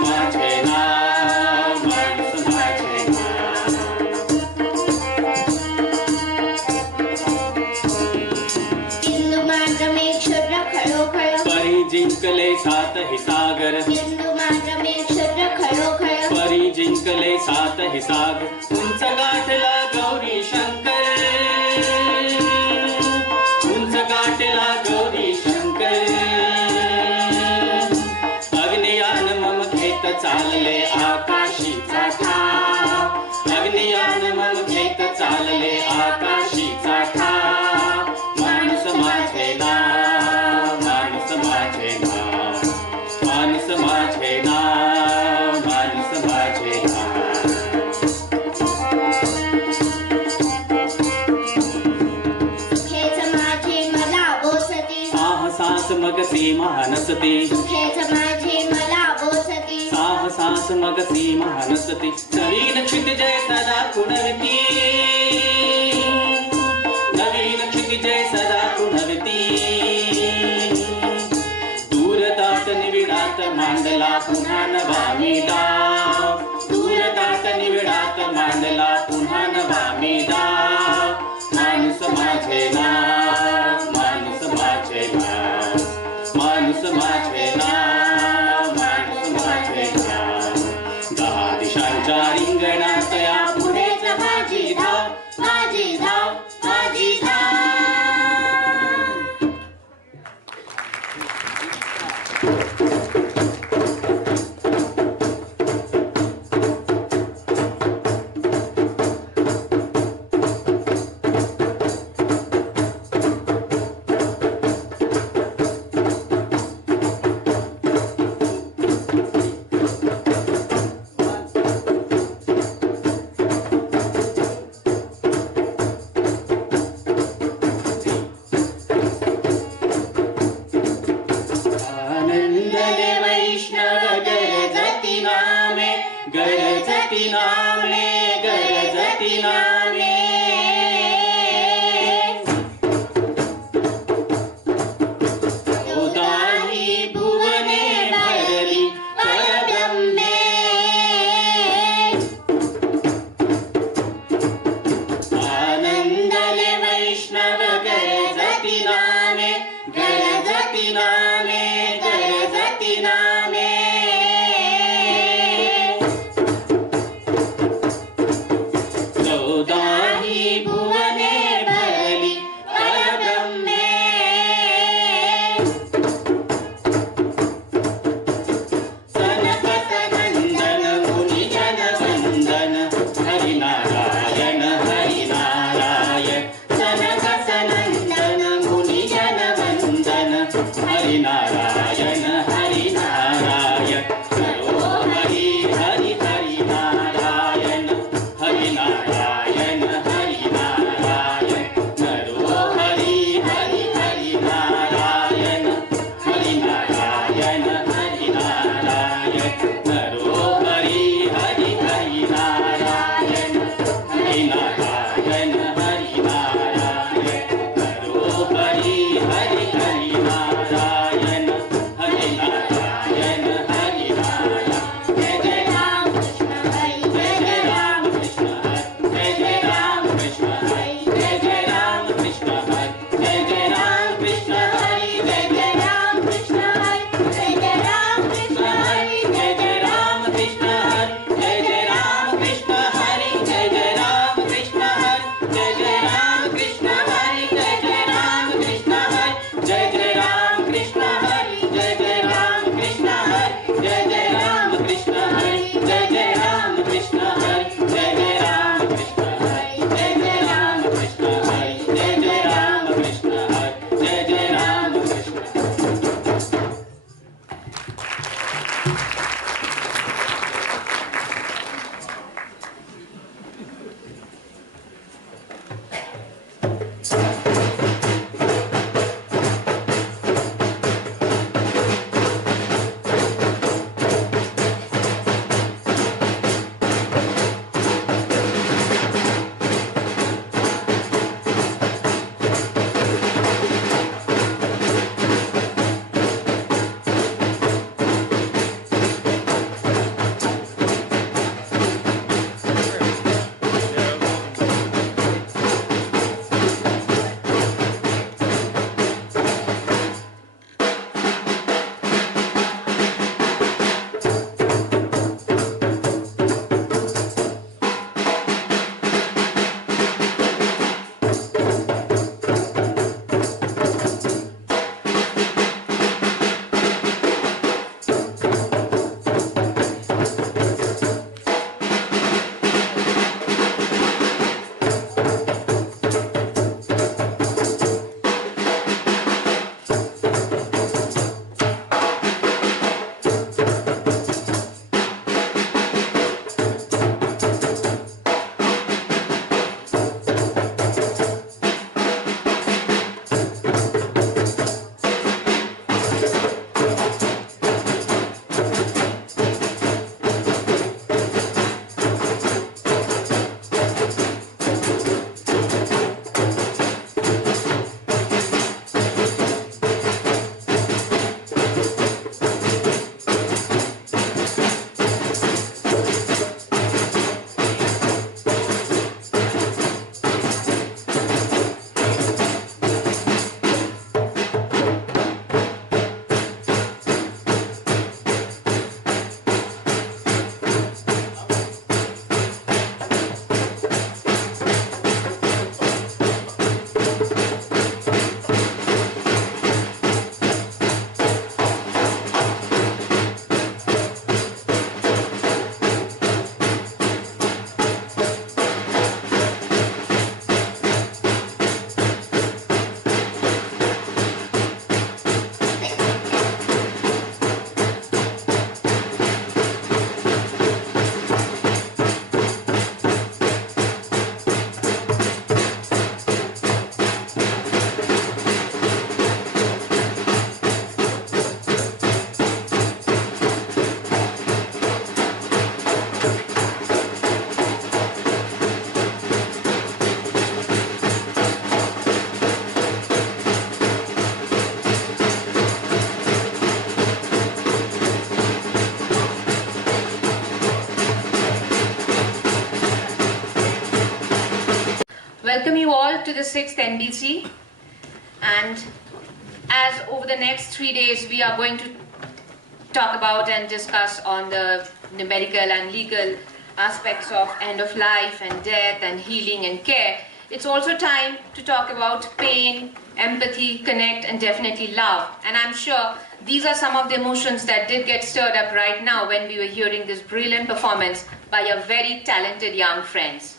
माझे नाव, माणूस माझे नाव. बिंदू मात्र मेघ क्षुद्र खळोखळ, परी जिंकले सातही सागर. बिंदू मात्र मेघ क्षुद्र खळोखळ, परी जिंकले सातही सागर. उंच गाठला गौरी शंकर, उंच गाठला गौरी शंकर. अग्नियान मम घेत चालले आकाशीचा ठाव, अग्नियान मम घेत चालले आकाशीचा ठाव. माणूस माझे नाव, माणूस माझे नाव, माणूस माझे नाव, माणूस माझे नाव. सुखेच माझे मला बोसती, साहसास मग सीमा नसती, सुखेच माझे मला बोसती, साहसास मग सीमा नसती. नवीन क्षितिजय सदा कुणवती, नवीन क्षितिजय सदा कुणवती. दूर दाट निविडात मांडला पुन्हा नवा मी डाव, दूर दाट निविडात मांडला पुन्हा नवा मी डाव. माणूस माझे नाव, माणूस माझे नाव, माणूस माझे नाव, माणूस माझे नाव. दहा दिशांच्या रिंगणात या पुढेच माझी धाव, माझी धाव, माझी धाव. आनंदले वैष्णव गरजती नामे, गरजती नामे, गरजती नामे. चौदाही भुवने भरली परब्रह्मे, आनंदले वैष्णव गरजती नामे, गरजती नामे, गरजती नामे. चौदाही भुवने भरली परब्रह्मे, सनक सनंदन मुनिजन वंदन, हरिनारायण हरिनारायण. सनक सनंदन मुनिजन वंदन, हरिनारायण हरिनारायण. हरो हरि हरि हरि नारायण, हरिनारायण हरिनारायण. हरो हरि हरि हरि नारायण, हरिनारायण हरिनारायण. हरो हरि हरि हरि नारायण, हरिनारायण हरिनारायण. हरो हरि हरि हरि नारायण, हरिनारायण हरिनारायण. जय जय राम कृष्ण हरि, जय जय राम कृष्ण हरि, जय जय राम कृष्ण हरि, जय जय राम कृष्ण हरि, जय जय राम कृष्ण हरि, जय जय राम कृष्ण हरि, जय जय राम कृष्ण हरि, जय जय Ram welcome you all to the 6th NBC, and as over the next 3 days we are going to talk about and discuss on the medical and legal aspects of end of life and death and healing and care, it's also time to talk about pain, empathy, connect, and definitely love. And I'm sure these are some of the emotions that did get stirred up right now when we were hearing this brilliant performance by your very talented young friends.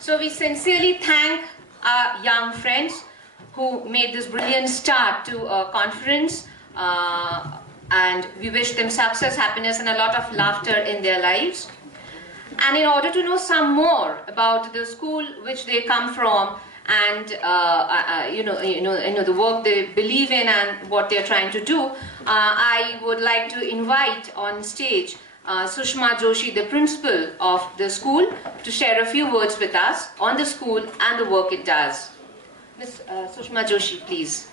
So we sincerely thank our young friends who made this brilliant start to a conference, and we wish them success, happiness, and a lot of laughter in their lives. And in order to know some more about the school which they come from and the work they believe in and what they're trying to do, I would like to invite on stage Sushma Joshi, the principal of the school, to share a few words with us on the school and the work it does. Ms. Sushma Joshi, please.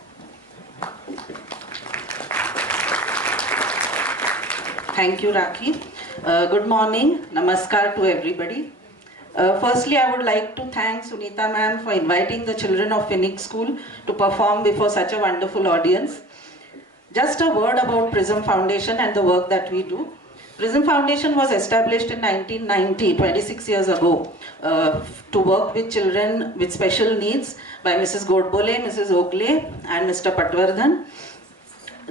Thank you, Rakhi. Good morning. Namaskar to everybody. Firstly, I would like to thank Sunita ma'am for inviting the children of Phoenix School to perform before such a wonderful audience. Just a word about PRISM Foundation and the work that we do. PRISM Foundation was established in 1990, 26 years ago, to work with children with special needs by Mrs. Godbole, Mrs. Ogle, and Mr. Patwardhan.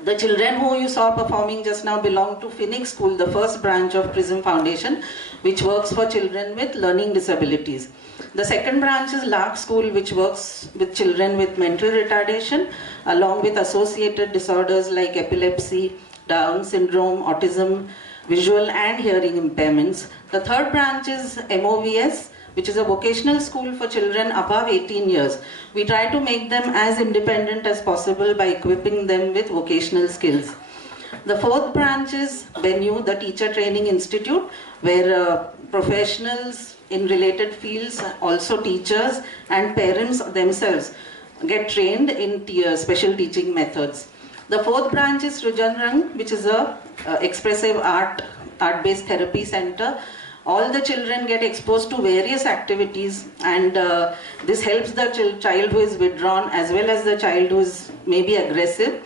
The children who you saw performing just now belong to Phoenix School, the first branch of PRISM Foundation, which works for children with learning disabilities. The second branch is Lark School, which works with children with mental retardation, along with associated disorders like epilepsy, Down syndrome, autism, visual and hearing impairments. The third branch is MOVS, which is a vocational school for children above 18 years. We try to make them as independent as possible by equipping them with vocational skills. The fourth branch is BENU, the Teacher Training Institute, where professionals in related fields, also teachers and parents themselves, get trained in special teaching methods. The fourth branch is Srujanrang, which is a expressive art-based therapy center. All the children get exposed to various activities, and this helps the child who is withdrawn as well as the child who is maybe aggressive.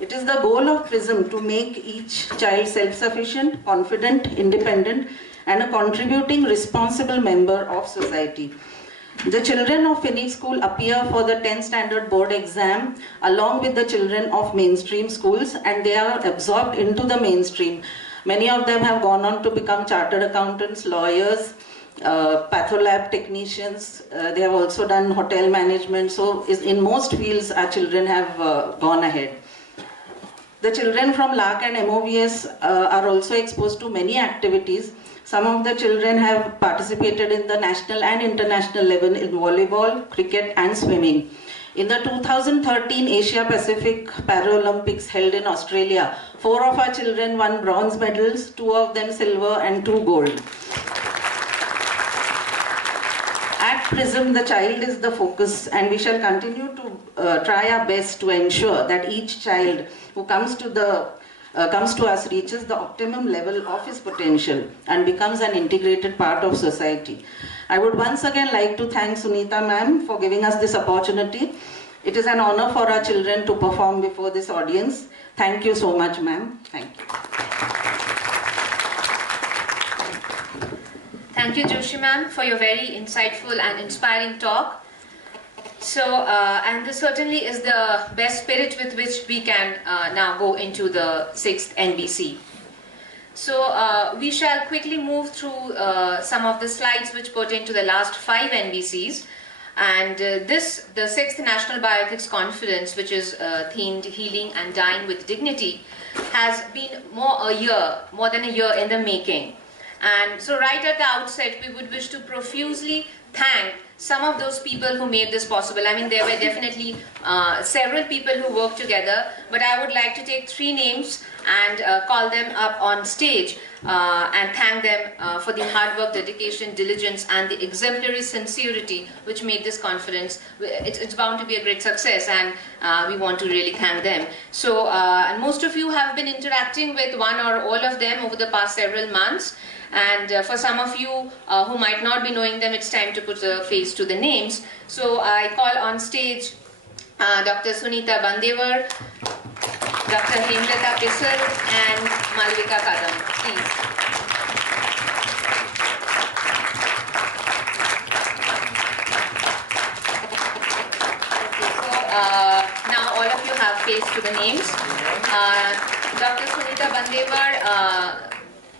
It is the goal of PRISM to make each child self-sufficient, confident, independent, and a contributing responsible member of society. The children of Phoenix School appear for the 10th standard board exam along with the children of mainstream schools, and they are absorbed into the mainstream. Many of them have gone on to become chartered accountants, lawyers, patholab technicians. They have also done hotel management. So in most fields our children have gone ahead. The children from LARC and MOVS are also exposed to many activities. Some of the children have participated in the national and international level in volleyball, cricket and swimming. In the 2013 Asia Pacific Paralympics held in Australia, 4 of our children won bronze medals, 2 of them silver and 2 gold. At PRISM, the child is the focus, and we shall continue to try our best to ensure that each child who comes to us reaches the optimum level of his potential and becomes an integrated part of society. I would once again like to thank Sunita ma'am for giving us this opportunity. It is an honor for our children to perform before this audience. Thank you so much, ma'am. Thank you. Thank you, Joshi ma'am, for your very insightful and inspiring talk. So, and this certainly is the best spirit with which we can now go into the 6th NBC. So, we shall quickly move through some of the slides which pertain to the last 5 NBCs. And the 6th National Bioethics Conference, which is themed Healing and Dying with Dignity, has been more than a year in the making. And so right at the outset, we would wish to profusely thank some of those people who made this possible. I mean, there were definitely several people who worked together, but I would like to take 3 names and call them up on stage and thank them for the hard work, dedication, diligence, and the exemplary sincerity which made this conference. It's bound to be a great success, and we want to really thank them. So, and most of you have been interacting with one or all of them over the past several months. And for some of you who might not be knowing them, it's time to put a face to the names. So I call on stage Dr. Sunita Bandevar, Dr. Hemlata Pisar, and Malvika Kadam. Please. Okay, so now all of you have face to the names. Dr. Sunita Bandevar,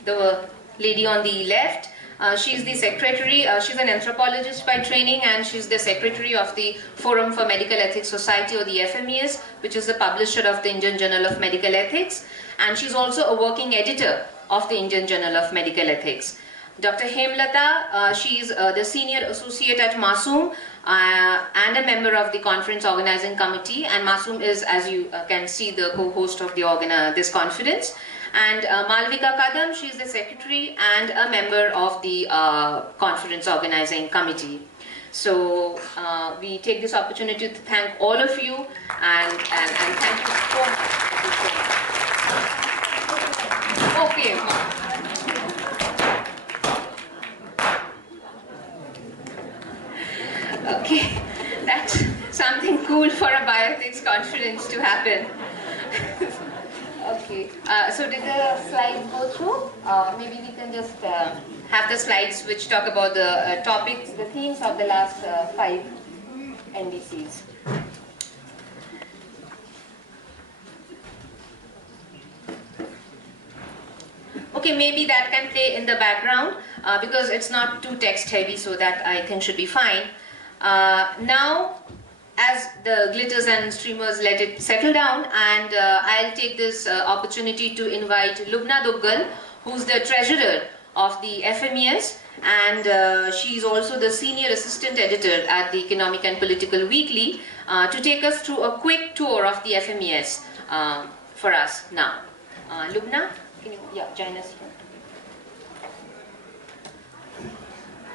the lady on the left, she's the secretary, she's an anthropologist by training, and she's the secretary of the Forum for Medical Ethics Society, or the FMES, which is the publisher of the Indian Journal of Medical Ethics, and she's also a working editor of the Indian Journal of Medical Ethics. Dr. Hemlata, she's the senior associate at Masoom and a member of the conference organizing committee, and Masoom is, as you can see, the co-host of this conference. And Malvika Kadam, she is the secretary and a member of the conference organizing committee. So we take this opportunity to thank all of you and thank you so much. Okay. Okay, that's something cool for a bioethics conference to happen. Okay, so did the slides go through? Maybe we can just have the slides which talk about the topics, the themes of the last 5 NBCs. Okay, maybe that can play in the background because it's not too text heavy, so that I think should be fine. Now, as the glitters and streamers let it settle down, and I'll take this opportunity to invite Lubna Duggal, who's the treasurer of the FMES, and she's also the senior assistant editor at the Economic and Political Weekly, to take us through a quick tour of the FMES for us now. Lubna, can you join us here?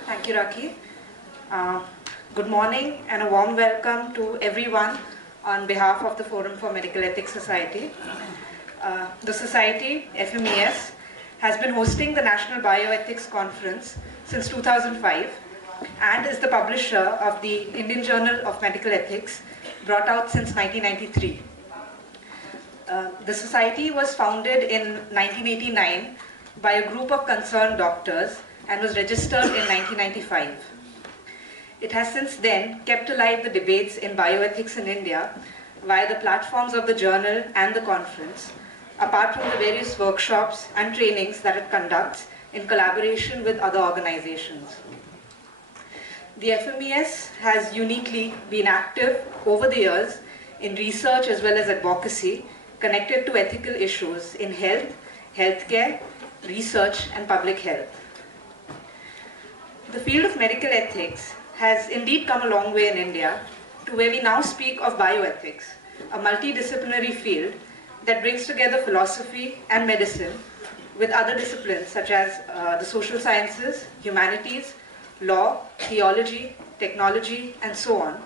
Thank you, Rakhi. Good morning and a warm welcome to everyone on behalf of the Forum for Medical Ethics Society. The Society, FMES, has been hosting the National Bioethics Conference since 2005 and is the publisher of the Indian Journal of Medical Ethics, brought out since 1993. The Society was founded in 1989 by a group of concerned doctors and was registered in 1995. It has since then kept alive the debates in bioethics in India via the platforms of the journal and the conference, apart from the various workshops and trainings that it conducts in collaboration with other organizations. The FMES has uniquely been active over the years in research as well as advocacy connected to ethical issues in health, healthcare, research, and public health. The field of medical ethics has indeed come a long way in India to where we now speak of bioethics, a multidisciplinary field that brings together philosophy and medicine with other disciplines such as the social sciences, humanities, law, theology, technology, and so on,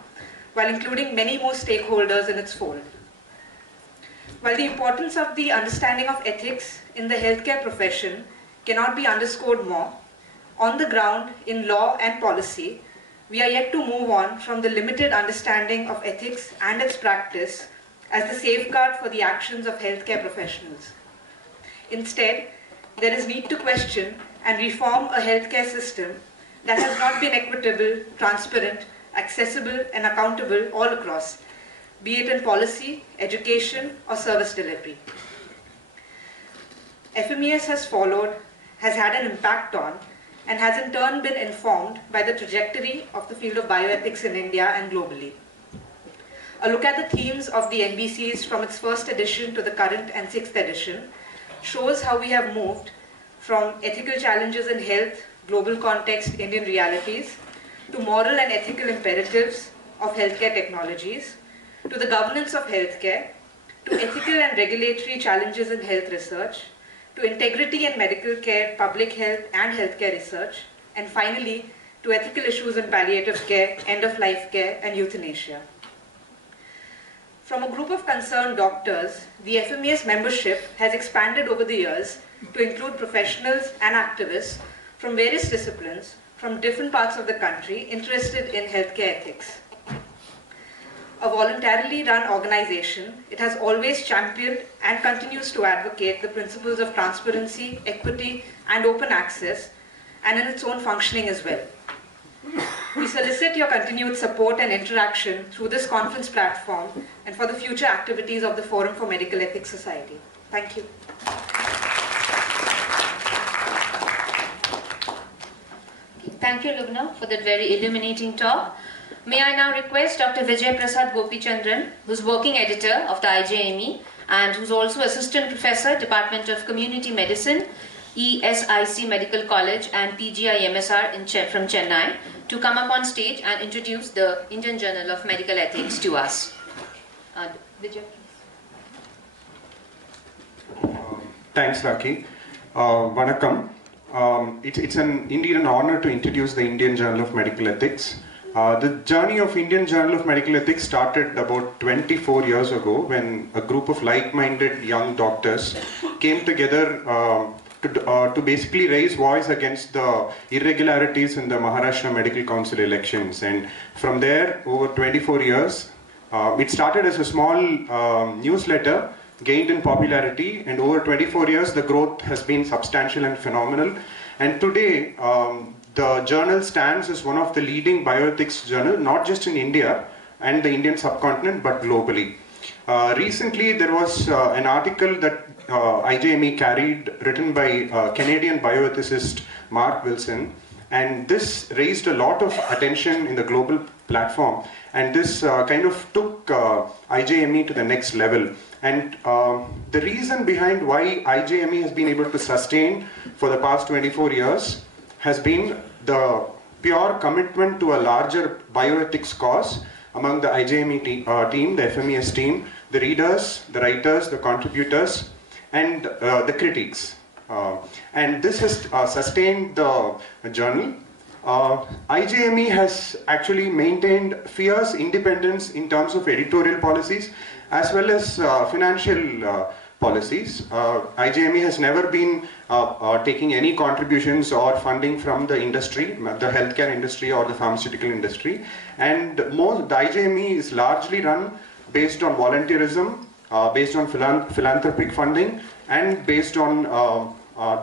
while including many more stakeholders in its fold. While the importance of the understanding of ethics in the healthcare profession cannot be underscored more, on the ground in law and policy, we are yet to move on from the limited understanding of ethics and its practice as the safeguard for the actions of healthcare professionals. Instead, there is need to question and reform a healthcare system that has not been equitable, transparent, accessible, and accountable all across, be it in policy, education, or service delivery. FMES has had an impact on, and has in turn been informed by the trajectory of the field of bioethics in India and globally. A look at the themes of the NBCs from its first edition to the current and 6th edition shows how we have moved from ethical challenges in health, global context, Indian realities, to moral and ethical imperatives of healthcare technologies, to the governance of healthcare, to ethical and regulatory challenges in health research, to integrity in medical care, public health and healthcare research, and finally, to ethical issues in palliative care, end-of-life care, and euthanasia. From a group of concerned doctors, the FMES membership has expanded over the years to include professionals and activists from various disciplines from different parts of the country interested in healthcare ethics. A voluntarily run organization, it has always championed and continues to advocate the principles of transparency, equity, and open access, and in its own functioning as well. We solicit your continued support and interaction through this conference platform and for the future activities of the Forum for Medical Ethics Society. Thank you. Thank you, Lubna, for that very illuminating talk. May I now request Dr. Vijay Prasad Gopichandran, who's working editor of the IJME and who's also assistant professor, Department of Community Medicine, ESIC Medical College and PGI MSR from Chennai, to come up on stage and introduce the Indian Journal of Medical Ethics to us. Vijay, please. Thanks, Rakhi. Vanakkam. It's indeed an honor to introduce the Indian Journal of Medical Ethics. The journey of Indian Journal of Medical Ethics started about 24 years ago when a group of like-minded young doctors came together to basically raise voice against the irregularities in the Maharashtra Medical Council elections. And from there, over 24 years, it started as a small newsletter, gained in popularity, and over 24 years, the growth has been substantial and phenomenal. And today, the journal stands as one of the leading bioethics journals, not just in India and the Indian subcontinent, but globally. Recently, there was an article that IJME carried, written by Canadian bioethicist Mark Wilson, and this raised a lot of attention in the global platform, and this kind of took IJME to the next level. And the reason behind why IJME has been able to sustain for the past 24 years has been the pure commitment to a larger bioethics cause among the IJME team, the FMES team, the readers, the writers, the contributors, and the critics. And this has sustained the journal. IJME has actually maintained fierce independence in terms of editorial policies as well as financial policies. IJME has never been taking any contributions or funding from the industry, the healthcare industry or the pharmaceutical industry. And the IJME is largely run based on volunteerism, based on philanthropic funding, and based on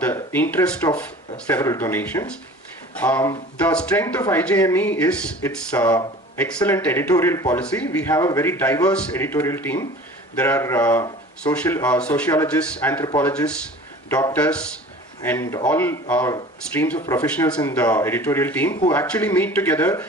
the interest of several donations. The strength of IJME is its excellent editorial policy. We have a very diverse editorial team. There are sociologists, anthropologists, doctors, and all streams of professionals in the editorial team who actually meet together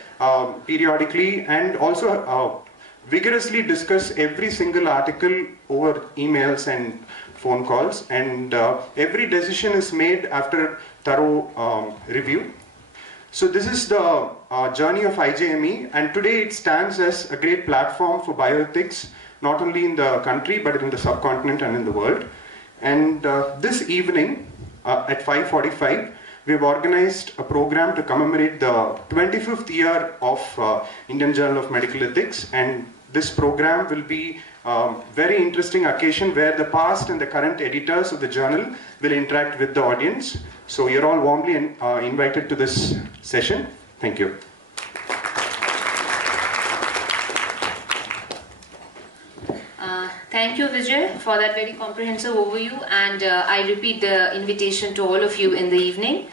periodically and also vigorously discuss every single article over emails and phone calls, and every decision is made after thorough review. So this is the journey of IJME, and today it stands as a great platform for bioethics, not only in the country but in the subcontinent and in the world. And this evening at 5:45, we have organized a program to commemorate the 25th year of Indian Journal of Medical Ethics, and this program will be a very interesting occasion where the past and the current editors of the journal will interact with the audience. So you're all warmly invited to this session. Thank you. Thank you, Vijay, for that very comprehensive overview, and I repeat the invitation to all of you in the evening.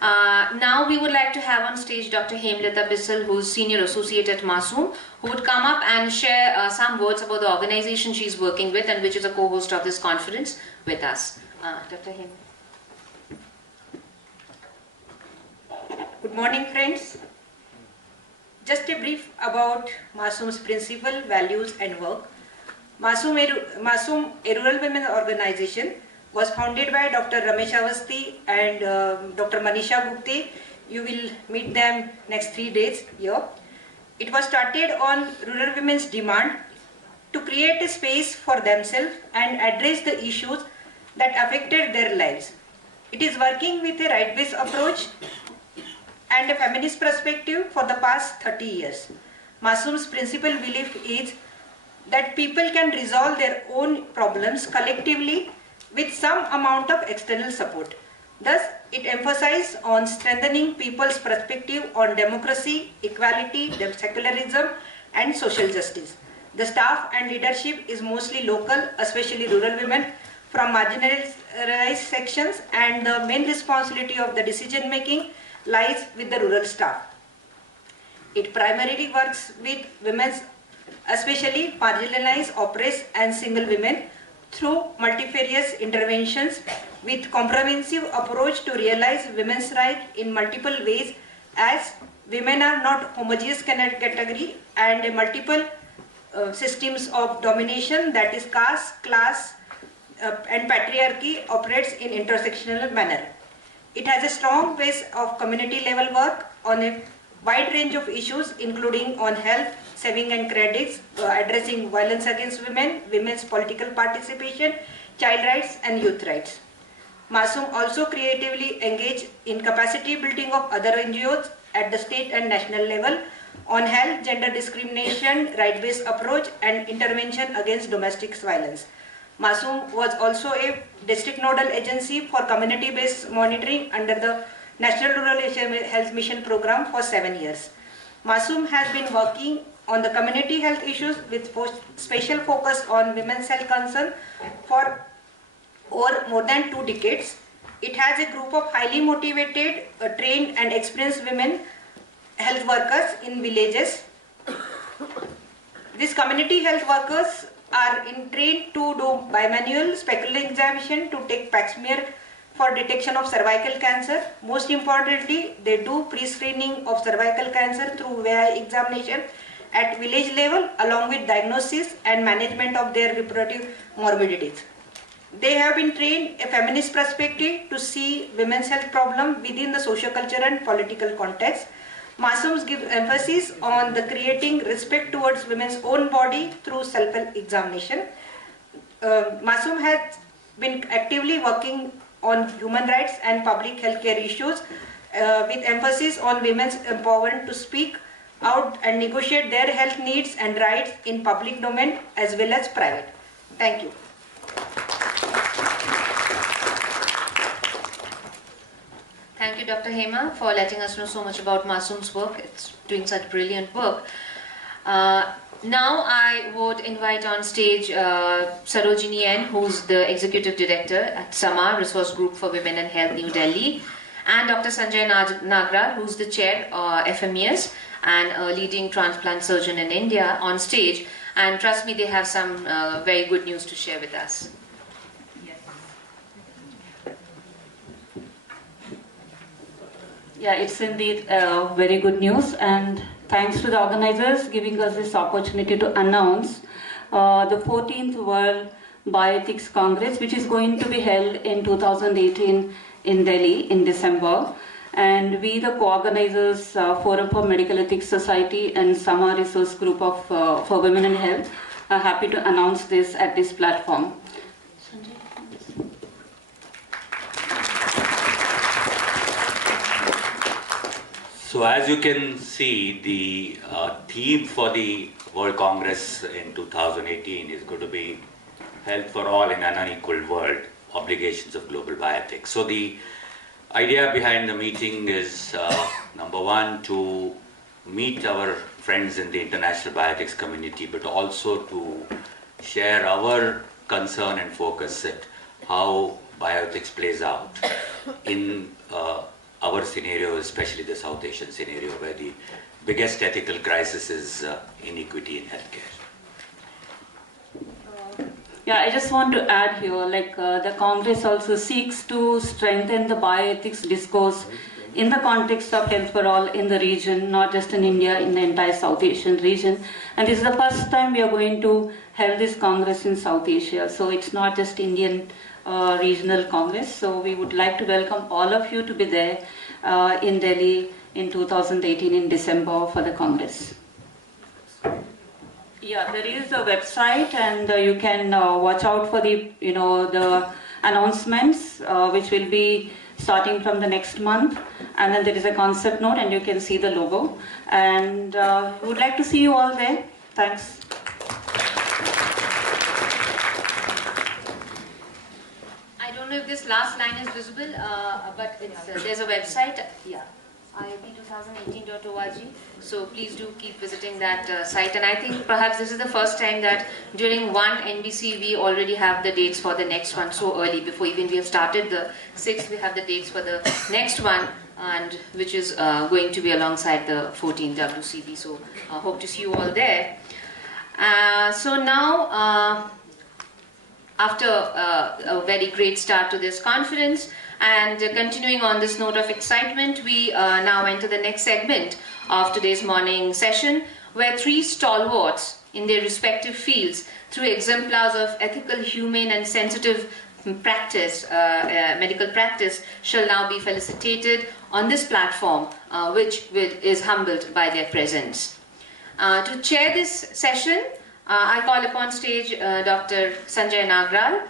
Now we would like to have on stage Dr. Hemlata Bissell, who's Senior Associate at Masoom, who would come up and share some words about the organization she's working with and which is a co-host of this conference with us. Dr. Hemlata. Good morning, friends. Just a brief about Masoom's principle, values and work. Masoom, a rural women organization, was founded by Dr. Ramesh Awasthi and Dr. Manisha Gupte You will meet them next 3 days here. It was started on rural women's demand to create a space for themselves and address the issues that affected their lives. It is working with a right-based approach and a feminist perspective for the past 30 years. Masum's principal belief is that people can resolve their own problems collectively with some amount of external support. Thus, it emphasizes on strengthening people's perspective on democracy, equality, secularism, and social justice. The staff and leadership is mostly local, especially rural women from marginalized sections, and the main responsibility of the decision making lies with the rural staff. It primarily works with women, especially marginalized, oppressed, and single women, through multifarious interventions with comprehensive approach to realize women's rights in multiple ways, as women are not homogeneous category and multiple systems of domination, that is caste, class, and patriarchy operates in intersectional manner. It has a strong base of community level work on a wide range of issues, including on health, saving and credits, addressing violence against women, women's political participation, child rights, and youth rights. Masum also creatively engaged in capacity building of other NGOs at the state and national level on health, gender discrimination, right-based approach, and intervention against domestic violence. Masum was also a district nodal agency for community-based monitoring under the National Rural Health Mission program for 7 years. Masum has been working on the community health issues with special focus on women's health concern for over more than 2 decades. It has a group of highly motivated, trained and experienced women health workers in villages. These community health workers are trained to do bimanual speckle examination, to take pap smear for detection of cervical cancer. Most importantly, they do pre-screening of cervical cancer through VI examination at village level, along with diagnosis and management of their reproductive morbidities. They have been trained a feminist perspective to see women's health problem within the socio-cultural and political context. Masum gives emphasis on the creating respect towards women's own body through self-examination. Masum has been actively working on human rights and public healthcare issues with emphasis on women's empowerment to speak out and negotiate their health needs and rights in public domain as well as private. Thank you. Thank you, Dr. Hema, for letting us know so much about Masum's work. It's doing such brilliant work. Now I would invite on stage Sarojini N, who's the Executive Director at Sama Resource Group for Women and Health, New Delhi, and Dr. Sanjay Nagrar, who's the Chair, FMES, and a leading transplant surgeon in India, on stage. And trust me, they have some very good news to share with us. Yeah, it's indeed very good news, and thanks to the organizers giving us this opportunity to announce the 14th World Bioethics Congress, which is going to be held in 2018 in Delhi in December. And we, the co-organizers, Forum for Medical Ethics Society and Sama Resource Group of for Women and Health, are happy to announce this at this platform. So as you can see, the theme for the World Congress in 2018 is going to be Health for All in an Unequal World, Obligations of Global Bioethics. So the idea behind the meeting is, number one, to meet our friends in the international bioethics community, but also to share our concern and focus at how bioethics plays out in our scenario, especially the South Asian scenario, where the biggest ethical crisis is inequity in healthcare. Yeah, I just want to add here, like the Congress also seeks to strengthen the bioethics discourse in the context of health for all in the region, not just in India, in the entire South Asian region. And this is the first time we are going to have this Congress in South Asia. So it's not just Indian Regional Congress. So we would like to welcome all of you to be there in Delhi in 2018 in December for the Congress. Yeah, there is a website, and you can watch out for the the announcements which will be starting from the next month. And then there is a concept note, and you can see the logo. And we would like to see you all there. Thanks. I don't know if this last line is visible, but there's a website. Yeah. IIP2018.org. So please do keep visiting that site. And I think perhaps this is the first time that during one NBC we already have the dates for the next one so early. Before even we have started the 6th, we have the dates for the next one, and which is going to be alongside the 14th WCB. So I hope to see you all there. So now, after a very great start to this conference, and continuing on this note of excitement, we now enter the next segment of today's morning session, where three stalwarts in their respective fields, through exemplars of ethical, humane and sensitive practice, medical practice, shall now be felicitated on this platform, which is humbled by their presence. To chair this session, I call upon stage Dr. Sanjay Nagral,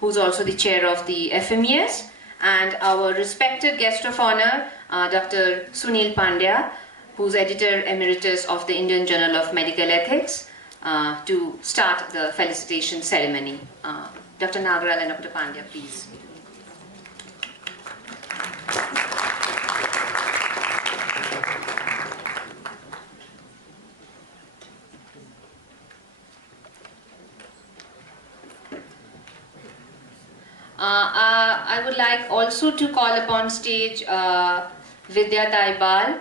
who's also the chair of the FMES, and our respected guest of honor, Dr. Sunil Pandya, who's editor emeritus of the Indian Journal of Medical Ethics, to start the felicitation ceremony. Dr. Nagral and Dr. Pandya, please. I would like also to call upon stage Vidya Taibal,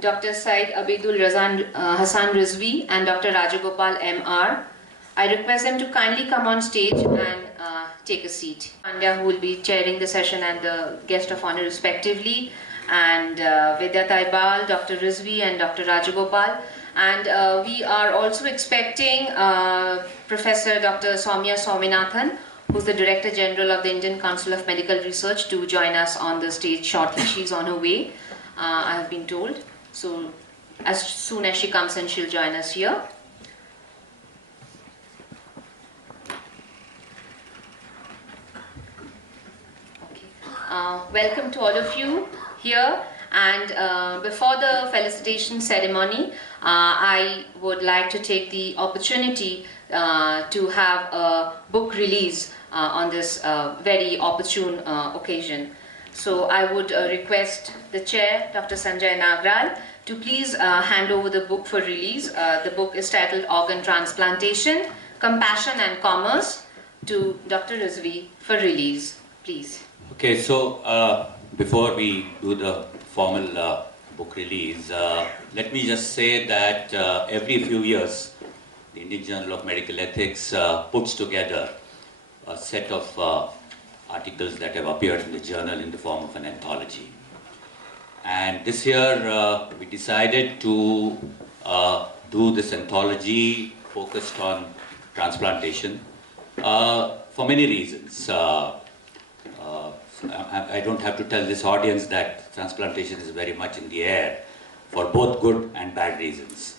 Dr. Said Abidul Hassan Rizvi and Dr. Rajagopal M.R. I request them to kindly come on stage and take a seat. Pandya, who will be chairing the session, and the guest of honor respectively, and Vidya Taibal, Dr. Rizvi and Dr. Rajagopal. And we are also expecting Professor Dr. Soumya Swaminathan, who's the Director General of the Indian Council of Medical Research, to join us on the stage shortly. She's on her way, I have been told. So as soon as she comes in, she'll join us here. Okay. Welcome to all of you here. And before the felicitation ceremony, I would like to take the opportunity to have a book release on this very opportune occasion. So I would request the chair, Dr. Sanjay Nagral, to please hand over the book for release. The book is titled Organ Transplantation, Compassion and Commerce, to Dr. Rizvi for release. Please. Okay, so before we do the formal book release, let me just say that every few years, the Indian Journal of Medical Ethics puts together a set of articles that have appeared in the journal in the form of an anthology. And this year we decided to do this anthology focused on transplantation for many reasons. I don't have to tell this audience that transplantation is very much in the air for both good and bad reasons.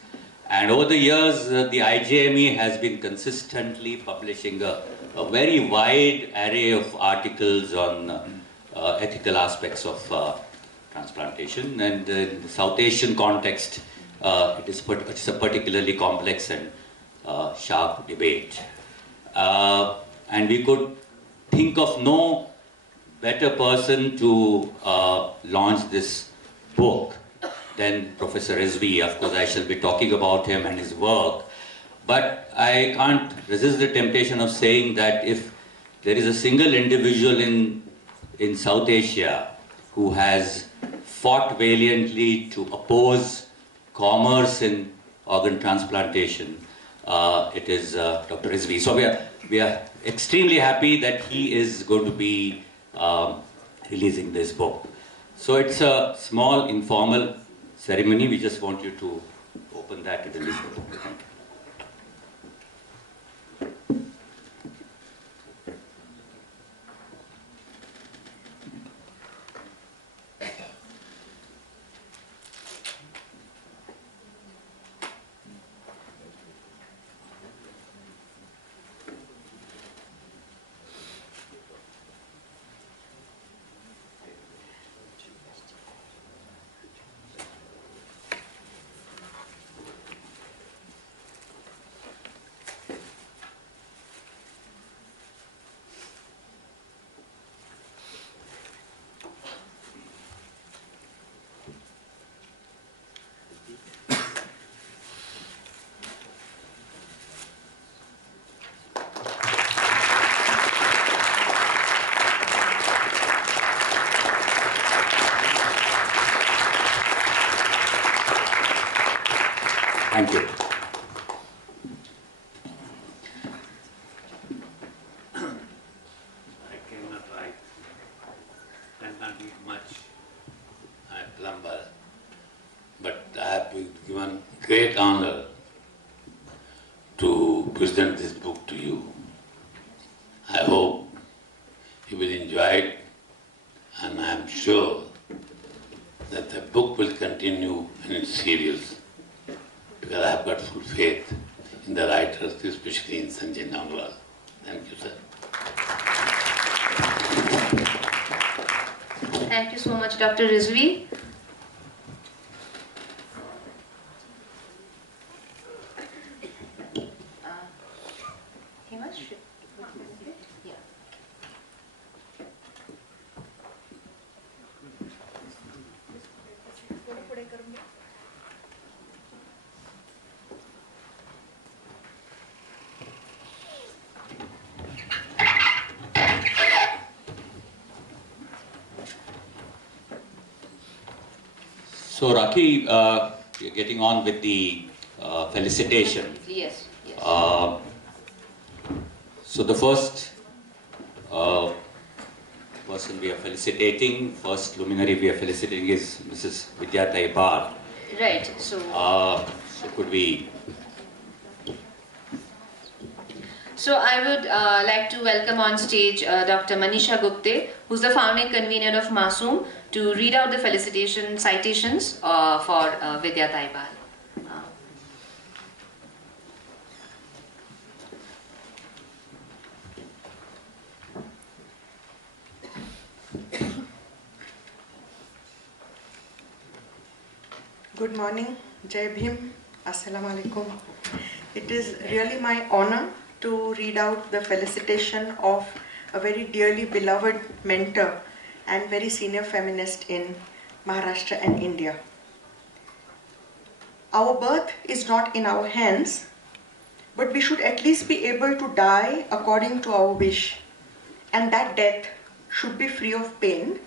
And over the years, the IJME has been consistently publishing a very wide array of articles on ethical aspects of transplantation. And in the South Asian context, it's a particularly complex and sharp debate. And we could think of no better person to launch this book than Professor Rizvi. Of course, I shall be talking about him and his work. But I can't resist the temptation of saying that if there is a single individual in South Asia who has fought valiantly to oppose commerce in organ transplantation, it is Dr. Rizvi. So we are extremely happy that he is going to be releasing this book. So it's a small, informal ceremony. We just want you to open that to release the book. Thank you. Thank you. I cannot write. Cannot read much. I am plumber. But I have been given great honor to present this book to you. I hope you will enjoy it, and I am sure that the book will continue in its series, because I have got full faith in the writers, especially in Sanjay Nanglal. Thank you, sir. Thank you so much, Dr. Rizvi. Himash? Yeah. So, Rakhi, you're getting on with the felicitation. Yes, yes. So the first person we are felicitating, first luminary we are felicitating is Mrs. Vidya Taibar. Right, so Could we? So I would like to welcome on stage Dr. Manisha Gupte, who's the founding convener of Masoom, to read out the felicitation citations for Vidya Taibar. Good morning, Jai Bhim, Assalamu alaikum. It is really my honor to read out the felicitation of a very dearly beloved mentor and very senior feminist in Maharashtra and India. Our birth is not in our hands, but we should at least be able to die according to our wish, and that death should be free of pain,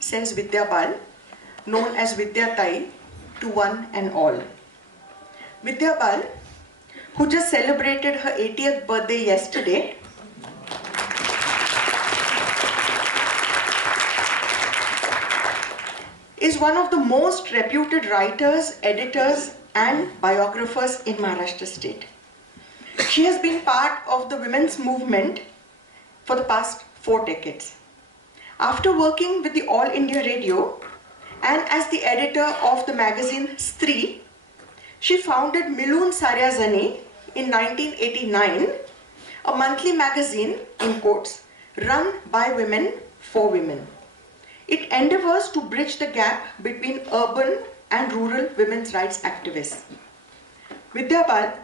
says Vidya Bal, known as Vidya Tai, to one and all. Vidya Bal, who just celebrated her 80th birthday yesterday, is one of the most reputed writers, editors, and biographers in Maharashtra state. She has been part of the women's movement for the past 4 decades. After working with the All India Radio and as the editor of the magazine Stree, she founded Milun Sarya Zani in 1989, a monthly magazine, in quotes, run by women for women. It endeavors to bridge the gap between urban and rural women's rights activists. Vidya Bal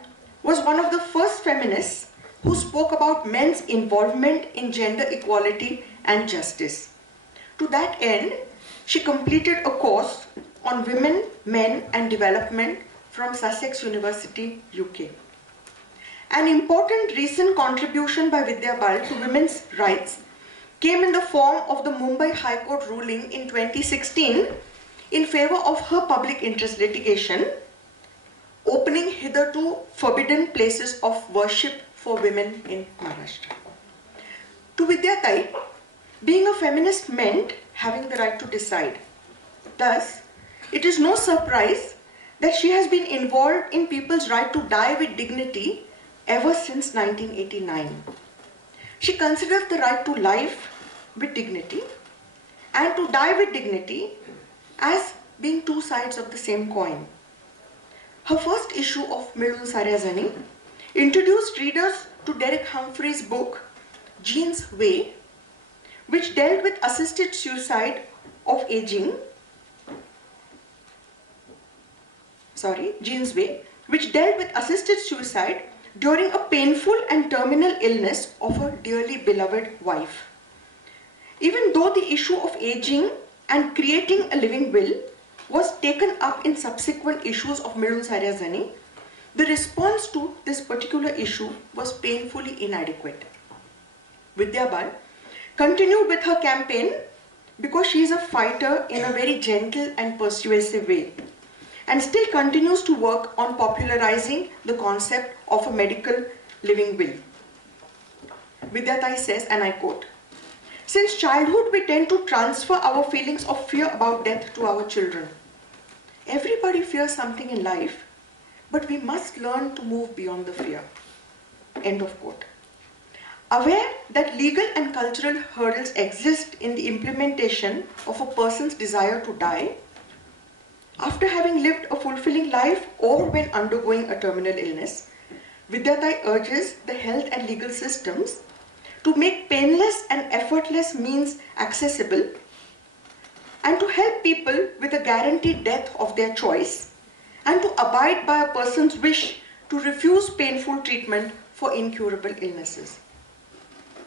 was one of the first feminists who spoke about men's involvement in gender equality and justice. To that end, she completed a course on women, men and development from Sussex University, UK. An important recent contribution by Vidya Bal to women's rights came in the form of the Mumbai High Court ruling in 2016 in favor of her public interest litigation, opening hitherto forbidden places of worship for women in Maharashtra. To Vidya Tai, being a feminist meant having the right to decide. Thus, it is no surprise that she has been involved in people's right to die with dignity ever since 1989. She considers the right to life with dignity and to die with dignity as being two sides of the same coin. Her first issue of Milun Sarya Zani introduced readers to Derek Humphrey's book Jean's Way, which dealt with assisted suicide of aging. Jean's Way, which dealt with assisted suicide during a painful and terminal illness of her dearly beloved wife. Even though the issue of aging and creating a living will was taken up in subsequent issues of Milun Sarya Zani, the response to this particular issue was painfully inadequate. Vidya Bal continued with her campaign because she is a fighter in a very gentle and persuasive way. and still continues to work on popularizing the concept of a medical living will. Vidyatai says, and I quote, "Since childhood we tend to transfer our feelings of fear about death to our children. Everybody fears something in life, but we must learn to move beyond the fear." End of quote. Aware that legal and cultural hurdles exist in the implementation of a person's desire to die, after having lived a fulfilling life or when undergoing a terminal illness, Vidyatai urges the health and legal systems to make painless and effortless means accessible and to help people with a guaranteed death of their choice and to abide by a person's wish to refuse painful treatment for incurable illnesses.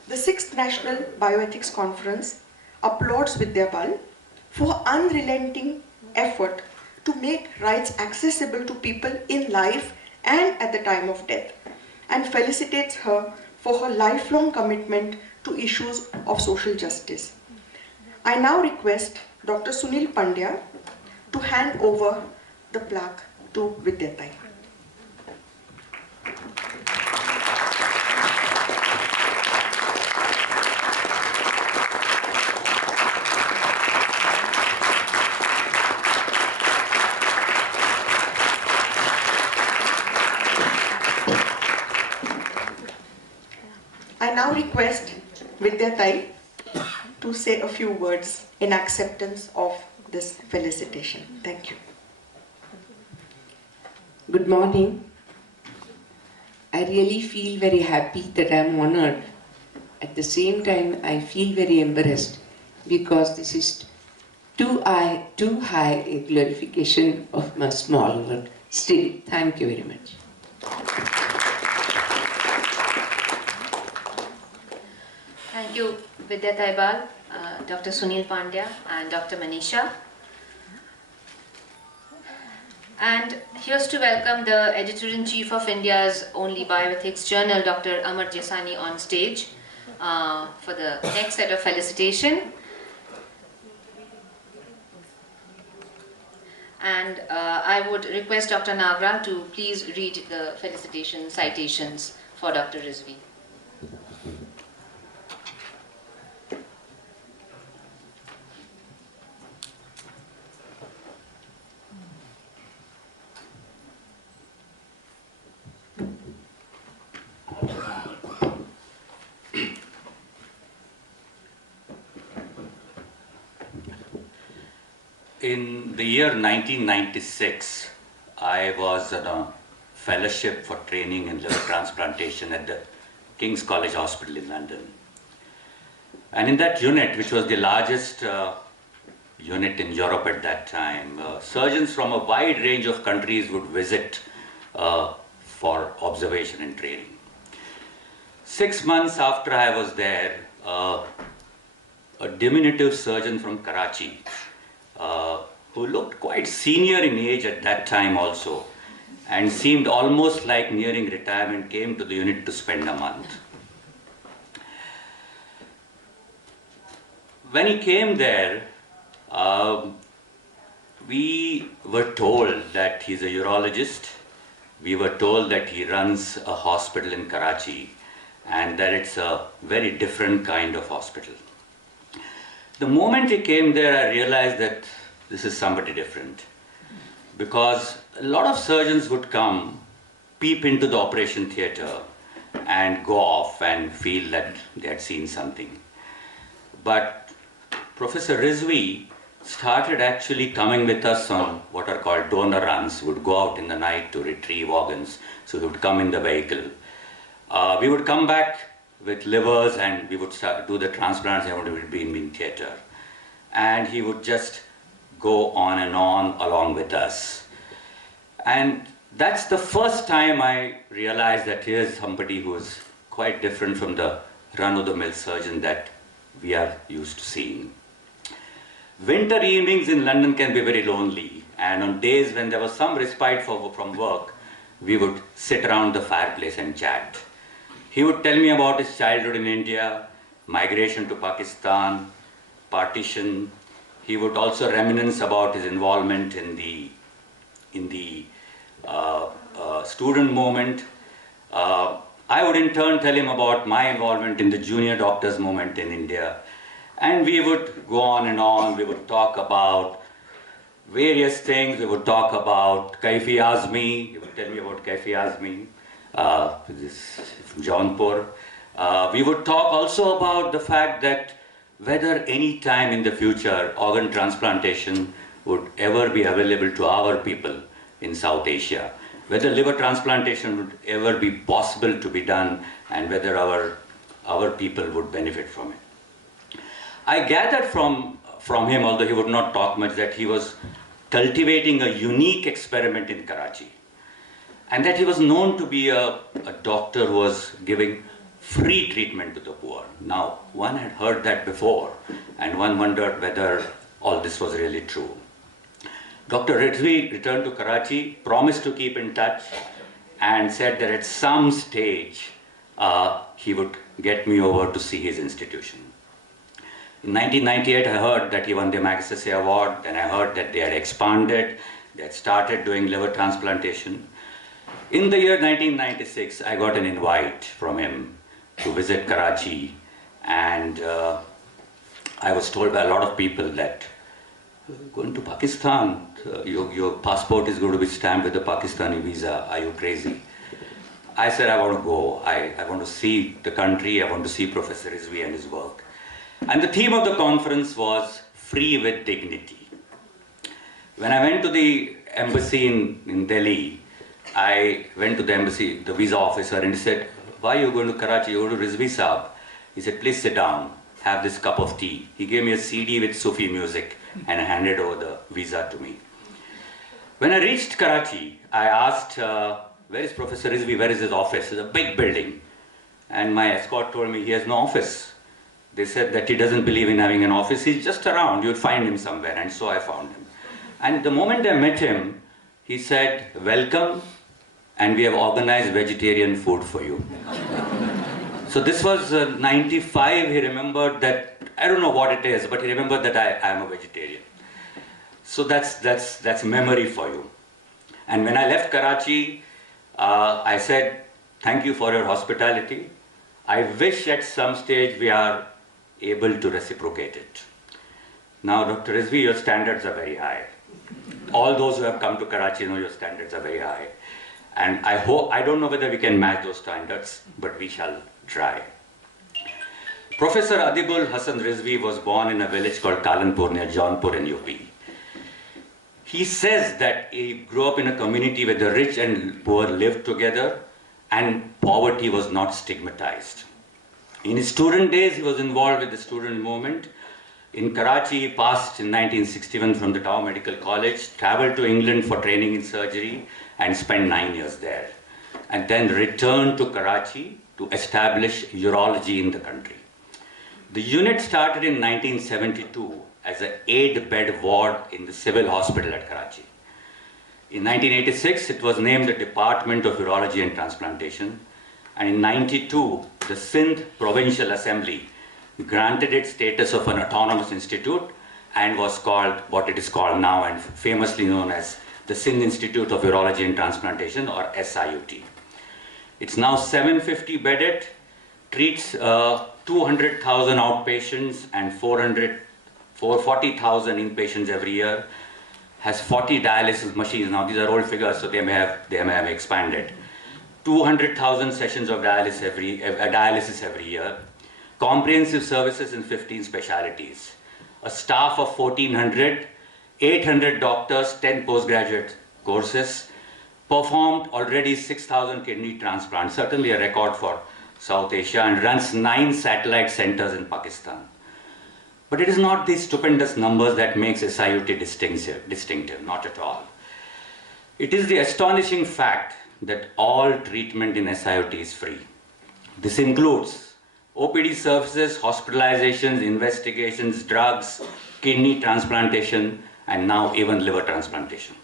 The 6th National Bioethics Conference applauds Vidya Bal for unrelenting effort to make rights accessible to people in life and at the time of death, and felicitates her for her lifelong commitment to issues of social justice. I now request Dr. Sunil Pandya to hand over the plaque to Vidyatai. I now request Vidyatai to say a few words in acceptance of this felicitation. Thank you. Good morning. I really feel very happy that I am honored. At the same time, I feel very embarrassed because this is too high a glorification of my small work. Still, thank you very much. Thank you, Vidyatai Bal, Dr. Sunil Pandya and Dr. Manisha. And here's to welcome the Editor-in-Chief of India's only bioethics journal, Dr. Amar Jesani, on stage for the next set of felicitation. And I would request Dr. Nagra to please read the felicitation citations for Dr. Rizvi. In the year 1996, I was on a fellowship for training in liver transplantation at the King's College Hospital in London. And in that unit, which was the largest unit in Europe at that time, surgeons from a wide range of countries would visit for observation and training. 6 months after I was there, a diminutive surgeon from Karachi, who looked quite senior in age at that time also, and seemed almost like nearing retirement, came to the unit to spend a month. When he came there, we were told that he's a urologist. We were told that he runs a hospital in Karachi and that it's a very different kind of hospital. The moment he came there, I realized that this is somebody different, because a lot of surgeons would come, peep into the operation theatre and go off and feel that they had seen something. But Professor Rizvi started actually coming with us on what are called donor runs. We would go out in the night to retrieve organs, so he would come in the vehicle. We would come back with livers and we would start do the transplants, and we would be in theatre. And he would just go on and on along with us. And that's the first time I realized that here's somebody who is quite different from the run-of-the-mill surgeon that we are used to seeing. Winter evenings in London can be very lonely, and on days when there was some respite from work, we would sit around the fireplace and chat. He would tell me about his childhood in India, migration to Pakistan, partition. He would also reminisce about his involvement in the in the student movement. I would in turn tell him about my involvement in the junior doctors movement in India. And we would go on and on. We would talk about various things. We would talk about Kaifi Azmi. He would tell me about Kaifi Azmi, this from Jaunpur. We would talk also about the fact that whether any time in the future organ transplantation would ever be available to our people in South Asia, whether liver transplantation would ever be possible to be done, and whether our people would benefit from it. I gathered from him, although he would not talk much, that he was cultivating a unique experiment in Karachi, and that he was known to be a doctor who was giving free treatment to the poor. Now, one had heard that before, and one wondered whether all this was really true. Dr. Rizvi returned to Karachi, promised to keep in touch, and said that at some stage he would get me over to see his institution. In 1998, I heard that he won the Magsaysay Award, and I heard that they had expanded, they had started doing liver transplantation. In the year 1996, I got an invite from him to visit Karachi, and I was told by a lot of people that going to Pakistan, your passport is going to be stamped with a Pakistani visa, are you crazy? I said, I want to go, I want to see the country, I want to see Professor Rizvi and his work. And the theme of the conference was Free with Dignity. When I went to the embassy in Delhi, I went to the embassy, the visa officer, and he said, why are you going to Karachi? You go to Rizvi Saab. He said, please sit down, have this cup of tea. He gave me a CD with Sufi music and handed over the visa to me. When I reached Karachi, I asked, where is Professor Rizvi? Where is his office? It's a big building. And my escort told me he has no office. They said that he doesn't believe in having an office. He's just around. You'll find him somewhere. And so I found him. And the moment I met him, he said, welcome, and we have organized vegetarian food for you. So this was 95. He remembered that, I don't know what it is, but he remembered that I am a vegetarian. So that's memory for you. And when I left Karachi, I said, thank you for your hospitality. I wish at some stage we are able to reciprocate it. Now, Dr. Rizvi, your standards are very high. All those who have come to Karachi know your standards are very high. And I don't know whether we can match those standards, but we shall try. Professor Adibul Hasan Rizvi was born in a village called Kalanpur near Jaunpur in UP. He says that he grew up in a community where the rich and poor lived together and poverty was not stigmatized. In his student days, he was involved with the student movement. In Karachi, he passed in 1961 from the Tower Medical College, traveled to England for training in surgery, and spent 9 years there. And then returned to Karachi to establish urology in the country. The unit started in 1972 as an 8-bed ward in the civil hospital at Karachi. In 1986, it was named the Department of Urology and Transplantation. And in 92, the Sindh Provincial Assembly granted it status of an autonomous institute and was called what it is called now and famously known as the Sindh Institute of Urology and Transplantation, or SIUT. It's now 750 bedded, treats 200,000 outpatients and 40,000 inpatients every year, has 40 dialysis machines. Now these are old figures, so they may have expanded. 200,000 sessions of dialysis every year, comprehensive services in 15 specialties, a staff of 1,400, 800 doctors, 10 postgraduate courses, performed already 6,000 kidney transplants, certainly a record for South Asia, and runs 9 satellite centers in Pakistan. But it is not these stupendous numbers that makes SIUT distinctive, not at all. It is the astonishing fact that all treatment in SIUT is free. This includes OPD services, hospitalizations, investigations, drugs, kidney transplantation, and now even liver transplantation.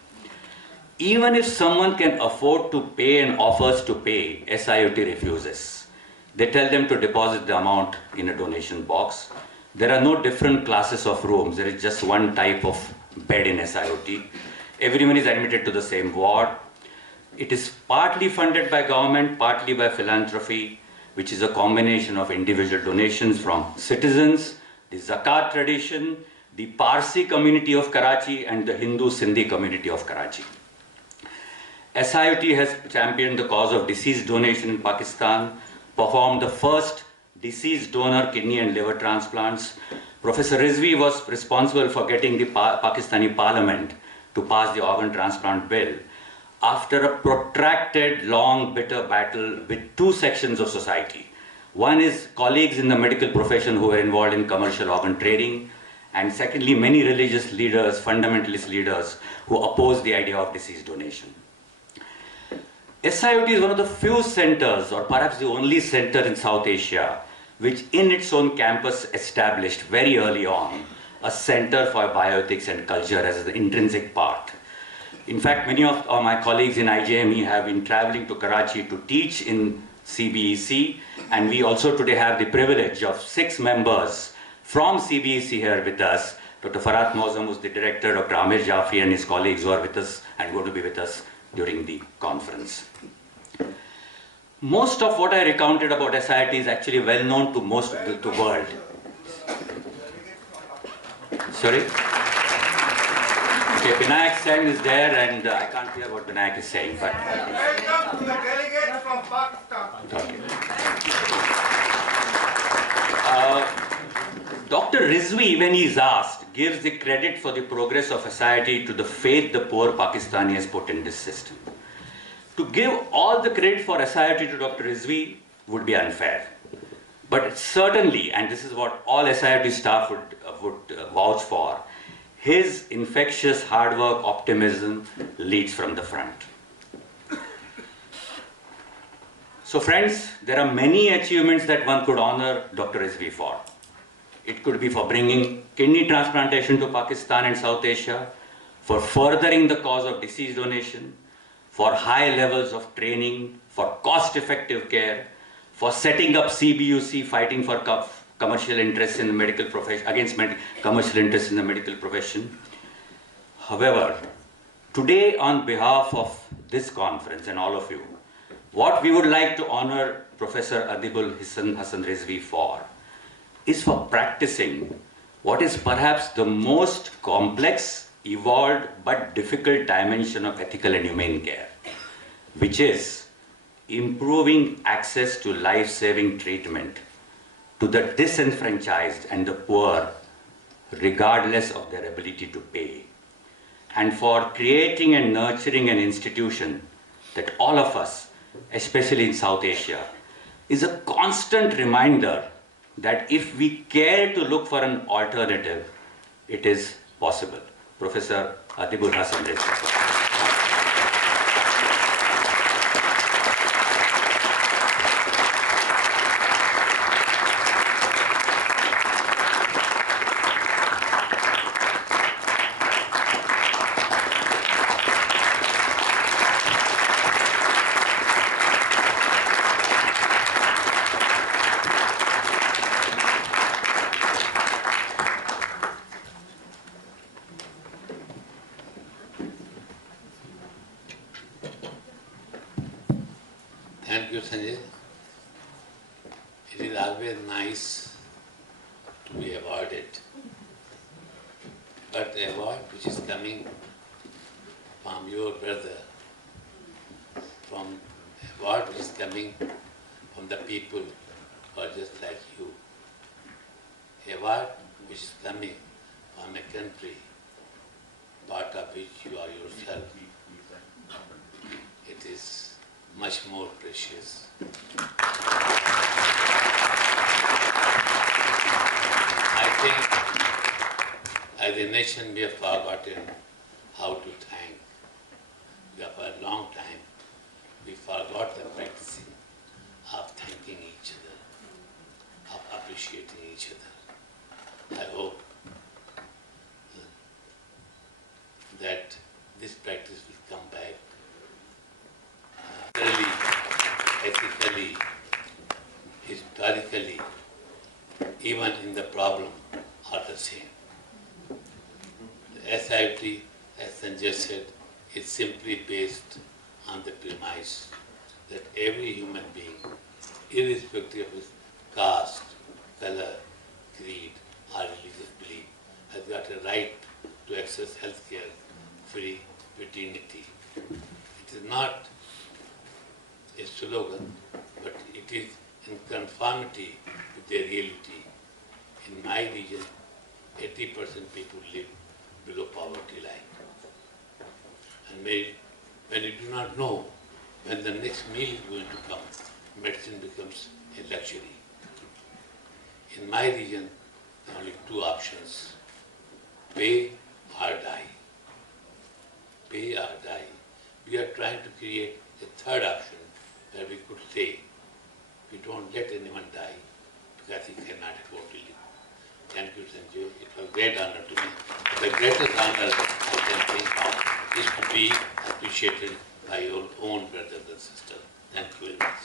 Even if someone can afford to pay and offers to pay, SIUT refuses. They tell them to deposit the amount in a donation box. There are no different classes of rooms. There is just one type of bed in SIUT. Everyone is admitted to the same ward. It is partly funded by government, partly by philanthropy, which is a combination of individual donations from citizens, the Zakat tradition, the Parsi community of Karachi, and the Hindu Sindhi community of Karachi. SIOT has championed the cause of deceased donation in Pakistan, performed the first deceased donor kidney and liver transplants. Professor Rizvi was responsible for getting the Pakistani parliament to pass the organ transplant bill after a protracted, long, bitter battle with two sections of society. One is colleagues in the medical profession who were involved in commercial organ trading, and secondly, many religious leaders, fundamentalist leaders, who opposed the idea of deceased donation. SIOT is one of the few centers, or perhaps the only center in South Asia, which in its own campus established very early on a center for bioethics and culture as an intrinsic part. In fact, many of my colleagues in IJME have been traveling to Karachi to teach in CBEC, and we also today have the privilege of 6 members from CBEC here with us. Dr. Farhat Mozam, who's the director, Dr. Amir Jafri and his colleagues who are with us and going to be with us during the conference. Most of what I recounted about SIOT is actually well known to most of the world. Sorry? Okay, Binayak Sen is there, and I can't hear what Binayak is saying, but... Welcome to the delegates from Pakistan. Okay. Dr. Rizvi, when he is asked, gives the credit for the progress of SIOT to the faith the poor Pakistani has put in this system. To give all the credit for SIOT to Dr. Rizvi would be unfair. But certainly, and this is what all SIOT staff would vouch for, his infectious hard work, optimism leads from the front. So friends, there are many achievements that one could honor Dr. Rizvi for. It could be for bringing kidney transplantation to Pakistan and South Asia, for furthering the cause of deceased donation, for high levels of training, for cost-effective care, for setting up CBUC, fighting for commercial interests in the medical profession, against commercial interests in the medical profession. However, today on behalf of this conference and all of you, what we would like to honor Professor Adibul Hasan Rizvi for is for practicing what is perhaps the most complex, evolved, but difficult dimension of ethical and humane care, which is improving access to life-saving treatment to the disenfranchised and the poor, regardless of their ability to pay, and for creating and nurturing an institution that all of us, especially in South Asia, is a constant reminder that if we care to look for an alternative, it is possible. Professor Adibul Hasan Rizvi. Thank you, Sanjay. It is always nice to be awarded. But the award which is coming from your brother, from the award which is coming from the people who are just like you, a award which is coming from a country, part of which you are yourself, it is much more precious. I think as a nation we have forgotten how to thank. We have for a long time we forgot the practicing of thanking each other, of appreciating each other. I hope that this practice will come back. Morally, ethically, historically, even in the problem are the same. The SIOT as Sanjay said, is simply based on the premise that every human being, irrespective of his caste, color, creed, or religious belief, has got a right to access healthcare free with dignity. It is not a slogan, but it is in conformity with the reality. In my region, 80% people live below poverty line. And when you do not know when the next meal is going to come, medicine becomes a luxury. In my region, there are only two options: pay or die. Pay or die. We are trying to create a third option where we could say, we don't let anyone die because he cannot afford to live. Thank you, Sanjay. It was a great honor to me. The greatest honor I can think of is to be appreciated by your own brothers and sisters. Thank you very much.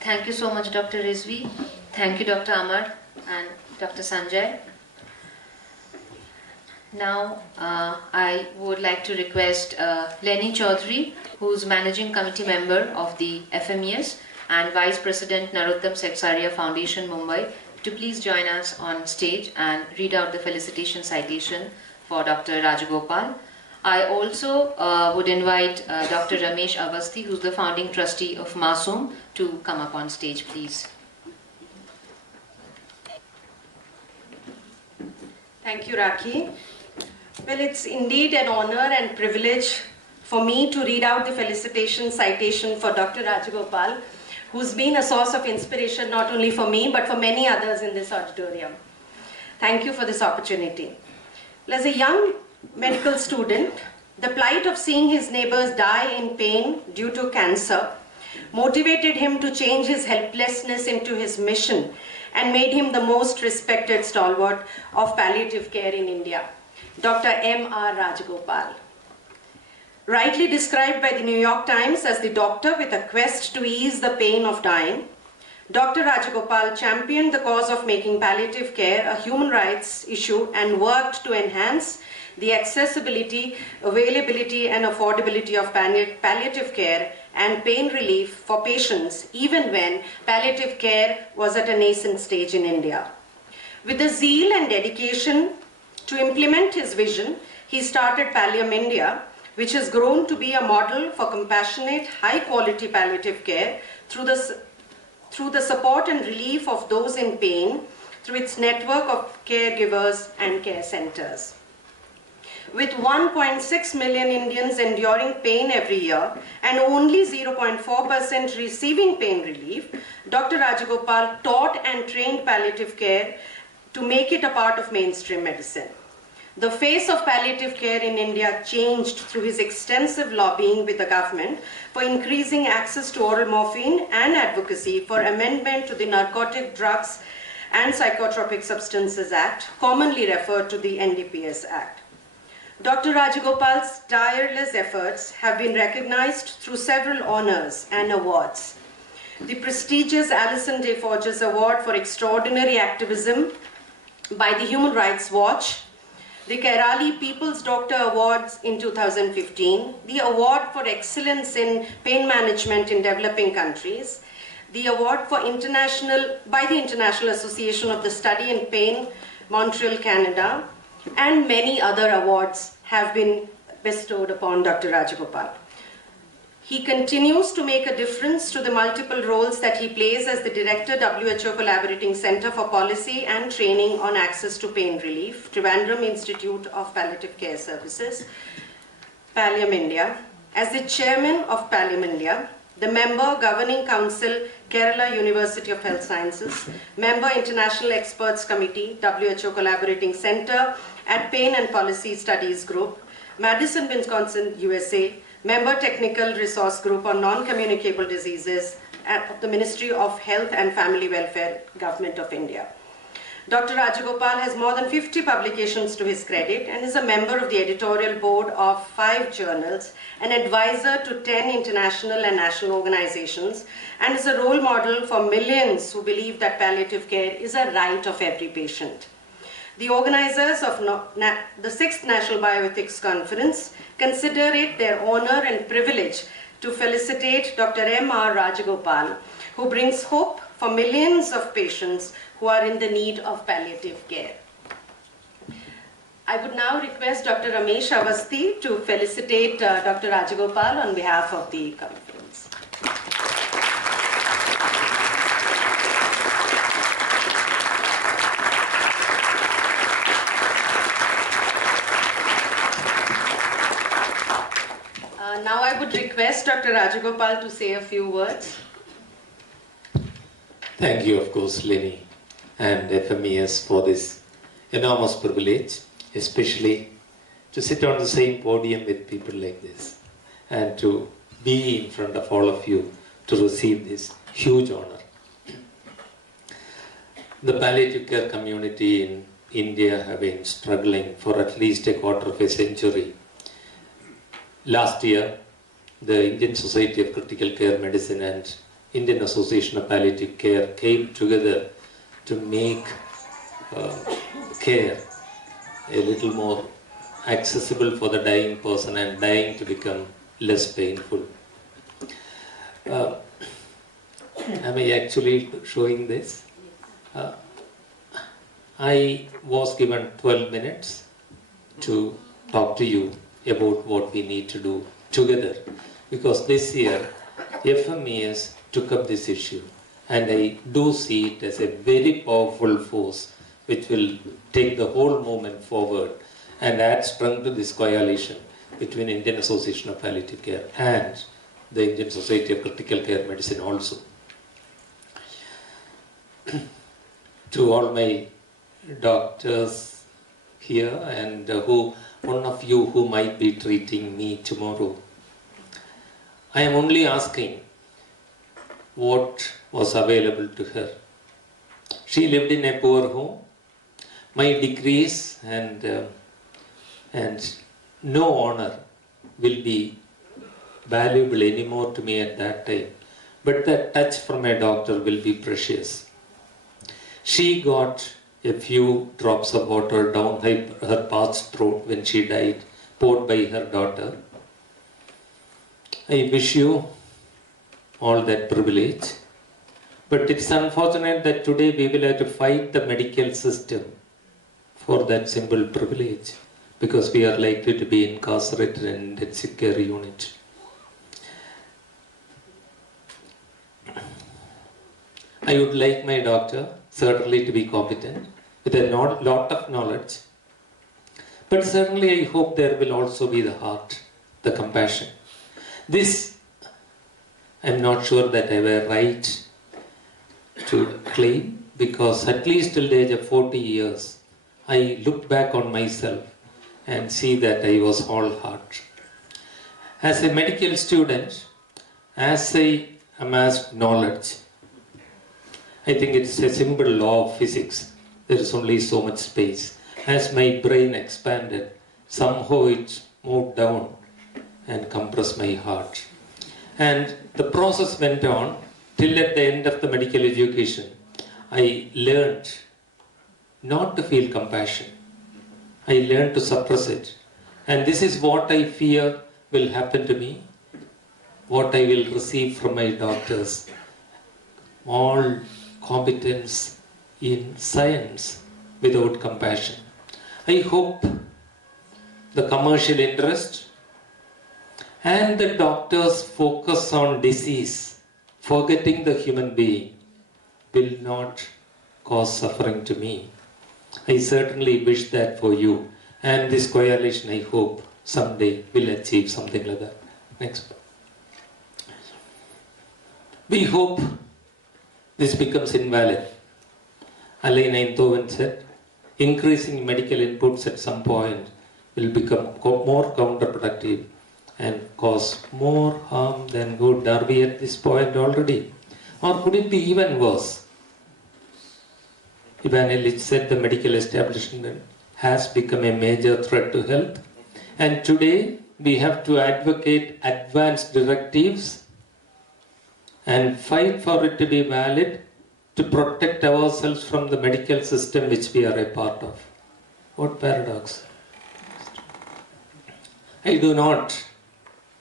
Thank you so much, Dr. Rizvi. Thank you, Dr. Amar and Dr. Sanjay. Now, I would like to request Lenny Chaudhary, who's Managing Committee Member of the FMES and Vice President Narottam Seksaria Foundation, Mumbai, to please join us on stage and read out the felicitation citation for Dr. Rajagopal. I also would invite Dr. Ramesh Avasthi, who's the founding trustee of Masoom, to come up on stage, please. Thank you, Rakhi. Well, it's indeed an honor and privilege for me to read out the felicitation citation for Dr. Rajagopal, who's been a source of inspiration not only for me, but for many others in this auditorium. Thank you for this opportunity. Well, as a young medical student, the plight of seeing his neighbors die in pain due to cancer motivated him to change his helplessness into his mission and made him the most respected stalwart of palliative care in India, Dr. M.R. Rajagopal. Rightly described by the New York Times as the doctor with a quest to ease the pain of dying, Dr. Rajagopal championed the cause of making palliative care a human rights issue and worked to enhance the accessibility, availability, and affordability of palliative care and pain relief for patients, even when palliative care was at a nascent stage in India. With the zeal and dedication to implement his vision, he started Pallium India, which has grown to be a model for compassionate, high-quality palliative care through the support and relief of those in pain through its network of caregivers and care centers. With 1.6 million Indians enduring pain every year and only 0.4% receiving pain relief, Dr. Rajagopal taught and trained palliative care to make it a part of mainstream medicine. The face of palliative care in India changed through his extensive lobbying with the government for increasing access to oral morphine and advocacy for amendment to the Narcotic Drugs and Psychotropic Substances Act, commonly referred to the NDPS Act. Dr. Rajagopal's tireless efforts have been recognized through several honors and awards. The prestigious Alison Day Forges Award for Extraordinary Activism by the Human Rights Watch, the Kerala People's Doctor Awards in 2015, the Award for Excellence in Pain Management in Developing Countries, the Award for by the International Association of the Study in Pain, Montreal, Canada, and many other awards have been bestowed upon Dr. Rajagopal. He continues to make a difference to the multiple roles that he plays as the Director, WHO Collaborating Center for Policy and Training on Access to Pain Relief, Trivandrum Institute of Palliative Care Services, Pallium India, as the Chairman of Pallium India, the Member Governing Council, Kerala University of Health Sciences, Member International Experts Committee, WHO Collaborating Center at Pain and Policy Studies Group, Madison, Wisconsin, USA, Member Technical Resource Group on Non-Communicable Diseases at the Ministry of Health and Family Welfare, Government of India. Dr. Rajagopal has more than 50 publications to his credit and is a member of the editorial board of 5 journals, an advisor to 10 international and national organizations, and is a role model for millions who believe that palliative care is a right of every patient. The organizers of the 6th National Bioethics Conference consider it their honor and privilege to felicitate Dr. M.R. Rajagopal, who brings hope for millions of patients who are in the need of palliative care. I would now request Dr. Ramesh Avasthi to felicitate Dr. Rajagopal on behalf of the conference. Now I would request Dr. Rajagopal to say a few words. Thank you, of course, Lenny and FMES for this enormous privilege, especially to sit on the same podium with people like this and to be in front of all of you to receive this huge honor. The palliative care community in India have been struggling for at least a quarter of a century. Last year, the Indian Society of Critical Care Medicine and Indian Association of Palliative Care came together to make care a little more accessible for the dying person and dying to become less painful. Am I actually showing this? I was given 12 minutes to talk to you about what we need to do together, because this year FMES took up this issue, and I do see it as a very powerful force which will take the whole movement forward and add strength to this coalition between Indian Association of Palliative Care and the Indian Society of Critical Care Medicine also. To all my doctors here and one of you who might be treating me tomorrow, I am only asking what was available to her. She lived in a poor home. My degrees and no honor will be valuable anymore to me at that time, but that touch from a doctor will be precious. She got a few drops of water down her parched throat when she died, poured by her daughter. I wish you all that privilege, but it's unfortunate that today we will have to fight the medical system for that simple privilege, because we are likely to be incarcerated in intensive care unit. I would like my doctor certainly to be competent, with a lot of knowledge, but certainly I hope there will also be the heart, the compassion. This, I'm not sure that I have a right to claim, because at least till the age of 40 years, I look back on myself and see that I was all heart. As a medical student, as I amassed knowledge, I think it's a simple law of physics. There is only so much space. As my brain expanded, somehow it moved down and compressed my heart. And the process went on till at the end of the medical education, I learned not to feel compassion. I learned to suppress it. And this is what I fear will happen to me, what I will receive from my doctors. All competence in science without compassion. I hope the commercial interest and the doctor's focus on disease, forgetting the human being, will not cause suffering to me. I certainly wish that for you, and this coalition, I hope, someday will achieve something like that. Next. We hope this becomes invalid. Alain Einthoven said, increasing medical inputs at some point will become more counterproductive and cause more harm than good. Are we at this point already? Or could it be even worse? Ivan said, the medical establishment has become a major threat to health. And today we have to advocate advanced directives and fight for it to be valid to protect ourselves from the medical system which we are a part of. What paradox. I do not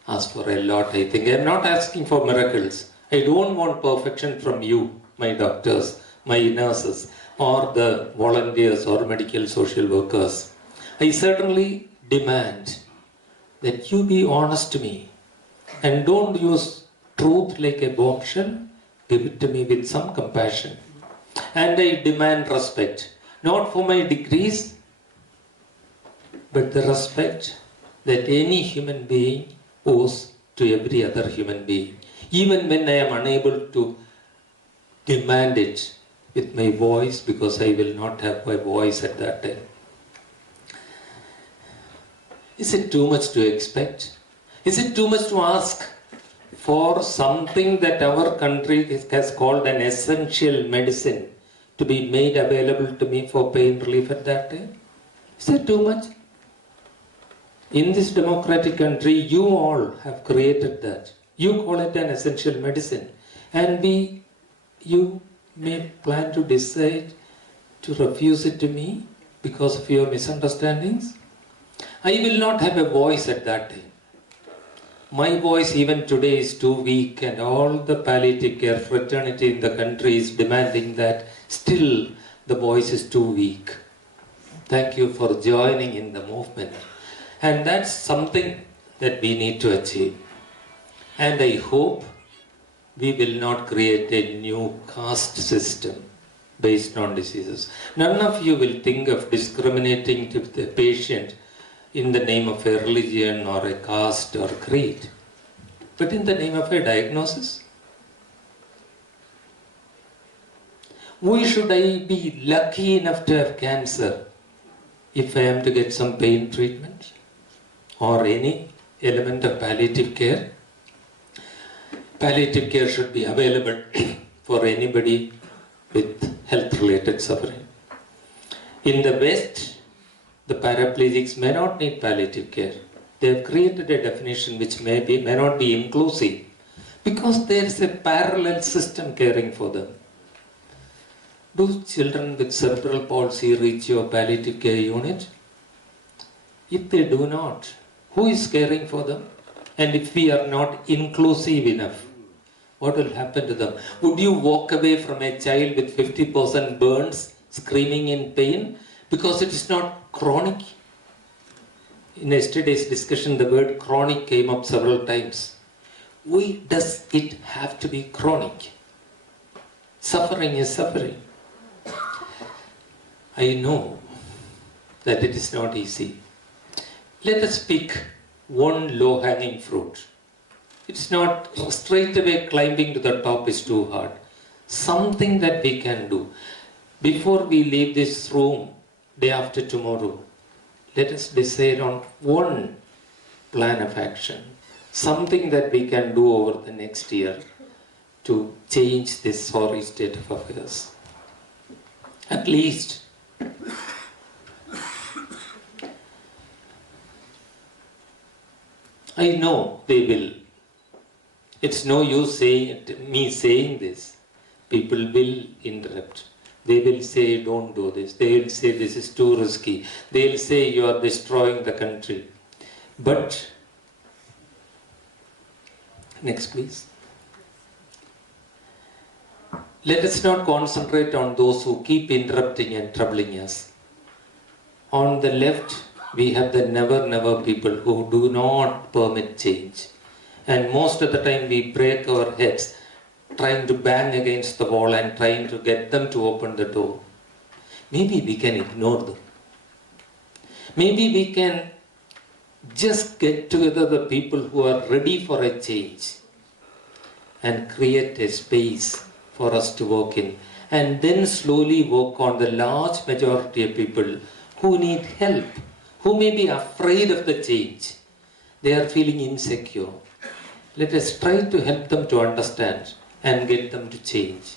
ask for a lot, I think. I am not asking for miracles. I don't want perfection from you, my doctors, my nurses, or the volunteers or medical social workers. I certainly demand that you be honest to me and don't use truth like a bombshell. Give it to me with some compassion. And I demand respect, not for my degrees, but the respect that any human being owes to every other human being, even when I am unable to demand it with my voice, because I will not have my voice at that time. Is it too much to expect? Is it too much to ask for something that our country has called an essential medicine to be made available to me for pain relief at that time? Is it too much? In this democratic country, you all have created that. You call it an essential medicine. And you may plan to decide to refuse it to me because of your misunderstandings. I will not have a voice at that time. My voice even today is too weak, and all the palliative care fraternity in the country is demanding that. Still, the voice is too weak. Thank you for joining in the movement. And that's something that we need to achieve. And I hope we will not create a new caste system based on diseases. None of you will think of discriminating to the patient in the name of a religion or a caste or creed, but in the name of a diagnosis. Why should I be lucky enough to have cancer if I am to get some pain treatment or any element of palliative care? Palliative care should be available for anybody with health-related suffering. In the West, the paraplegics may not need palliative care. They have created a definition which may not be inclusive because there is a parallel system caring for them. Do children with cerebral palsy reach your palliative care unit? If they do not, who is caring for them? And if we are not inclusive enough, what will happen to them? Would you walk away from a child with 50% burns, screaming in pain, because it is not chronic? In yesterday's discussion, the word chronic came up several times. Why does it have to be chronic? Suffering is suffering. I know that it is not easy. Let us pick one low-hanging fruit. It's not straight away climbing to the top is too hard. Something that we can do. Before we leave this room, day after tomorrow, let us decide on one plan of action. Something that we can do over the next year to change this sorry state of affairs. At least I know they will. It's no use me saying this. People will interrupt. They will say, don't do this. They will say, this is too risky. They will say, you are destroying the country. But, next please. Let us not concentrate on those who keep interrupting and troubling us. On the left, we have the never people who do not permit change. And most of the time we break our heads trying to bang against the wall and trying to get them to open the door. Maybe we can ignore them. Maybe we can just get together the people who are ready for a change and create a space for us to work in, and then slowly work on the large majority of people who need help, who may be afraid of the change. They are feeling insecure. Let us try to help them to understand and get them to change.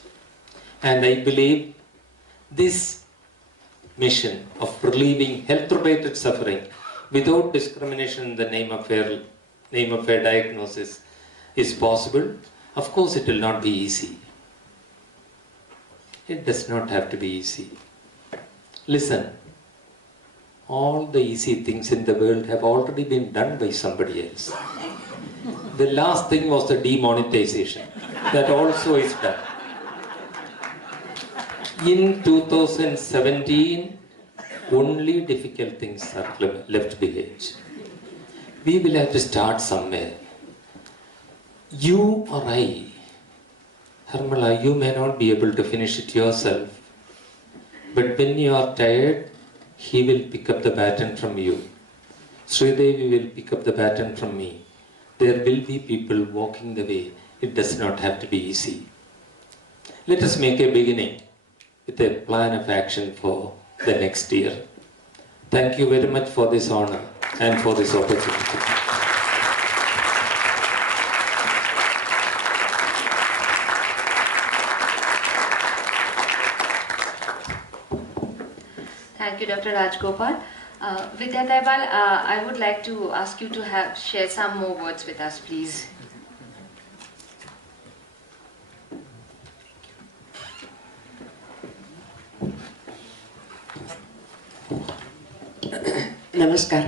And I believe this mission of relieving health-related suffering without discrimination in the name of a diagnosis is possible. Of course, it will not be easy. It does not have to be easy. Listen, all the easy things in the world have already been done by somebody else. The last thing was the demonetization. That also is done. In 2017, only difficult things are left behind. We will have to start somewhere. You or I, Harmala, you may not be able to finish it yourself, but when you are tired, he will pick up the baton from you. Sridevi will pick up the baton from me. There will be people walking the way. It does not have to be easy. Let us make a beginning with a plan of action for the next year. Thank you very much for this honor and for this opportunity. Thank you, Dr. Rajgopal. Vidya Daibal, I would like to ask you to share some more words with us, please. नमस्कार.